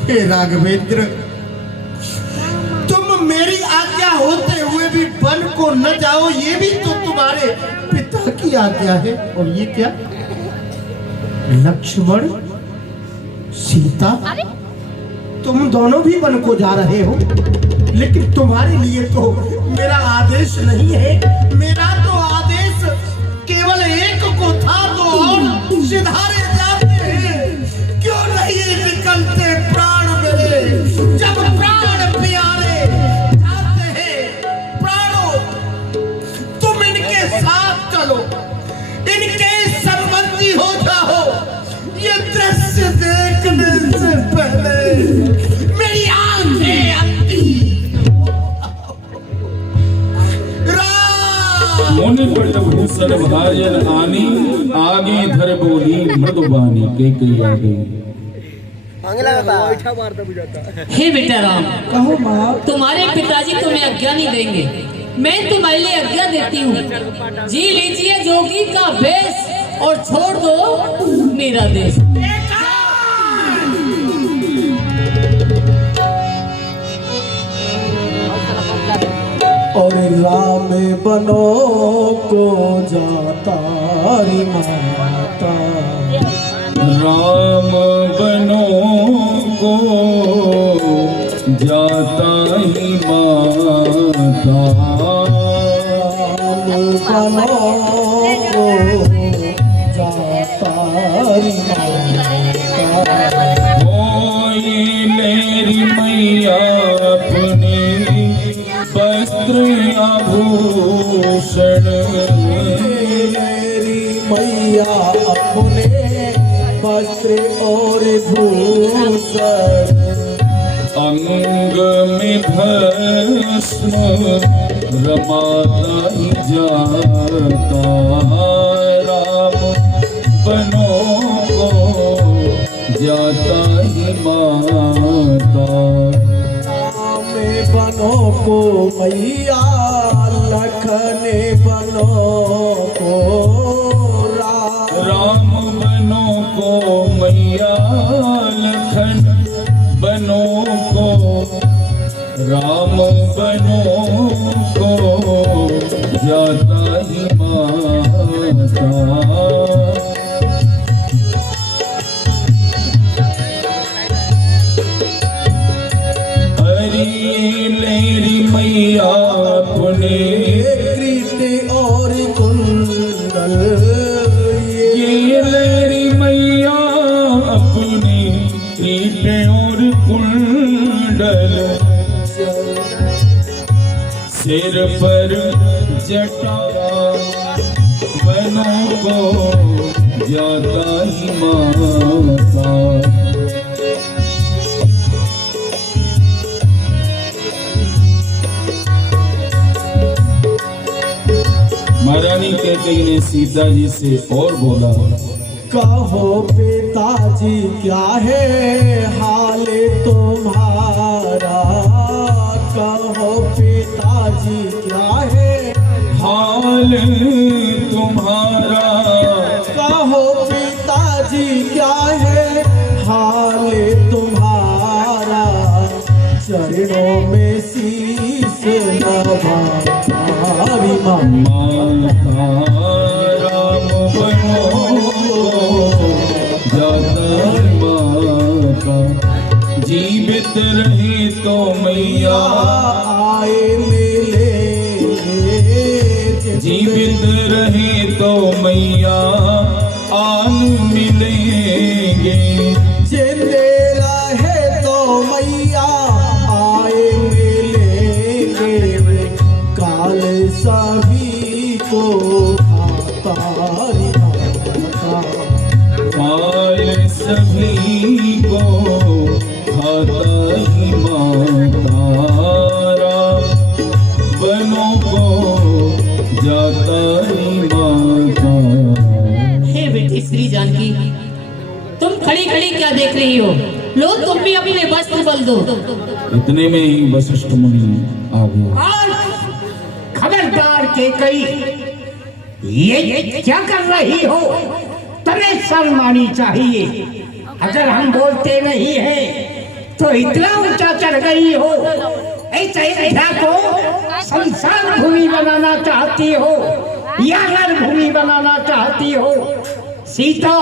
हे राघवेंद्र, तुम मेरी आज्ञा होते हुए भी वन को न जाओ, ये भी तो तुम्हारे पिता की आज्ञा है। और ये क्या, लक्ष्मण सीता, तुम दोनों भी वन को जा रहे हो, लेकिन तुम्हारे लिए तो मेरा आदेश नहीं है। मेरा तो आदेश केवल एक को था, तो और सिधारे जाते हैं। क्यों नहीं निकलते प्राण मेरे? मरने से पहले मेरी आंखें अंधी। मुनि भूषण भाजन आनी, आगे धर बोली मृदुबानी। के आगे हे बेटा राम, कहो माँ। तुम्हारे पिताजी तुम्हें आज्ञा नहीं देंगे, मैं तुम्हारे लिए आज्ञा देती हूँ। जी लीजिए जोगी का भेष और छोड़ दो मेरा देश। और राम बनो को जाता रे माता, राम बनो को जाता ही माता। राम बनो को जाता रे माता। होई मेरी मैया अपने वस्त्र आभूषण, मेरी मैया अपने वस्त्र और भूषण, अंग में भस्म रमाता ही जाता। राम बनो को जाता ही माता। बनो को मैया लखन बनो को राम बनो को मैया लखन बनो को, राम बनो को जाता ही माता। लेरी मैया अपने कृष्ण और कुंडल, ये लेरी मैया अपने कृष्ण और कुंडल, सिर पर जटा बनो को जाता ही माता। महारानी कैकेयी ने सीता जी से और बोला, कहो पिताजी क्या है हाल तुम्हारा, कहो पिताजी क्या है हाल तुम्हारा, कहो पिताजी क्या है हाल तुम्हारा, चरणों में शीश नवारी माता। राम बनो जाता माता, जीवित रहे तो मैया आए मिले, जीवित रहे तो मैया आन मिलेंगे, जिंदे रहे तो मैया आए मिलेंगे, काल सभी को खाता काल सभी को खाता ही माता। राम बनो को जाता ही माता। हे बेटी श्री जानकी, तुम खड़ी खड़ी क्या देख रही हो? लो तुम भी अपने वस्त्र बल दो। इतने में ही वशिष्ठ मुनि आ गए। खबरदार कैकेयी, ये क्या कर रही हो? तुम्हें शर्म आनी चाहिए। अगर हम बोलते नहीं है तो इतना ऊंचा चढ़ गई हो। ऐसे अयोध्या को संसार भूमि बनाना चाहती हो या रण भूमि बनाना चाहती हो? सीता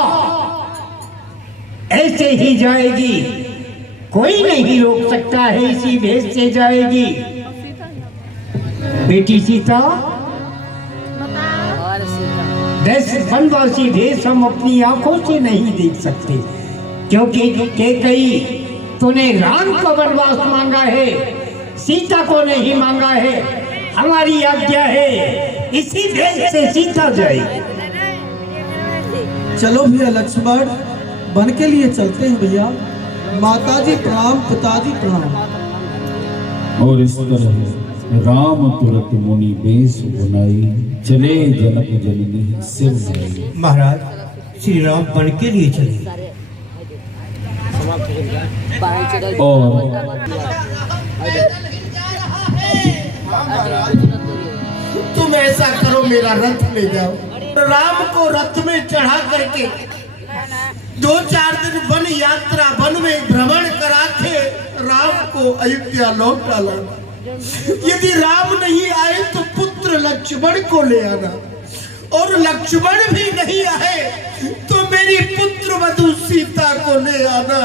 ऐसे ही जाएगी, कोई नहीं रोक सकता है, इसी भेष से जाएगी। बेटी सीता, वनवासी भेष हम अपनी आंखों से नहीं देख सकते, क्योंकि कैकेयी तूने राम का वनवास मांगा है, सीता को नहीं मांगा है। हमारी आज्ञा है इसी भेष से सीता जाए। चलो भैया लक्ष्मण, वन के लिए चलते हैं भैया। माताजी प्रणाम, पिताजी प्रणाम। और इस तरह राम तुरत मुनि बेश बनाई, चले जनक जननी सिर नई। महाराज श्री राम वन के लिए चले और तुम ऐसा करो, मेरा रथ ले जाओ, राम को रथ में चढ़ा करके 2-4 दिन वन यात्रा, वन में भ्रमण करा के राम को अयोध्या लौट डाला। यदि राम नहीं आए तो पुत्र लक्ष्मण को ले आना, और लक्ष्मण भी नहीं आए तो मेरी पुत्र वधु सीता को ले आना,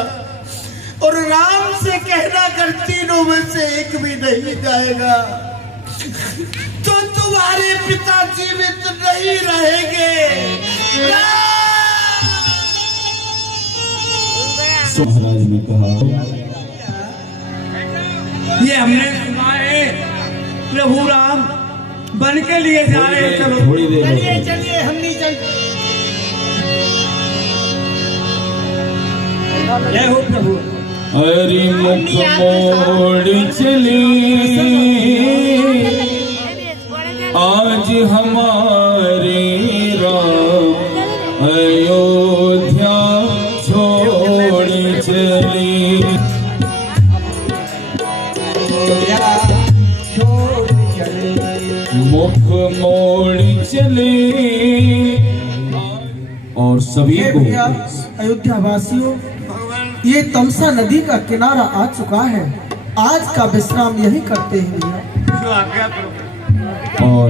और राम से कहना कर तीनों में से एक भी नहीं जाएगा तो तुम्हारे पिता जीवित नहीं रहेंगे। महाराज ने कहा, ये हमने सुना है प्रभु राम बन के लिए जा रहे हैं। चलो थोड़ी देर चलिए चलिए, हम नहीं चल। जय हो प्रभु। हरि मुख मोड़ चली आज हमारे राम, अयोध्या छोड़ चली। मुख मोड़ चले और सभी ये को भैया अयोध्या वासियों, ये तमसा नदी का किनारा आ चुका है। आज का विश्राम यही करते हैं भैया। और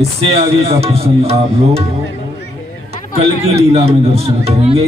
इससे आगे का प्रसंग आप लोग कल की लीला में दर्शन करेंगे।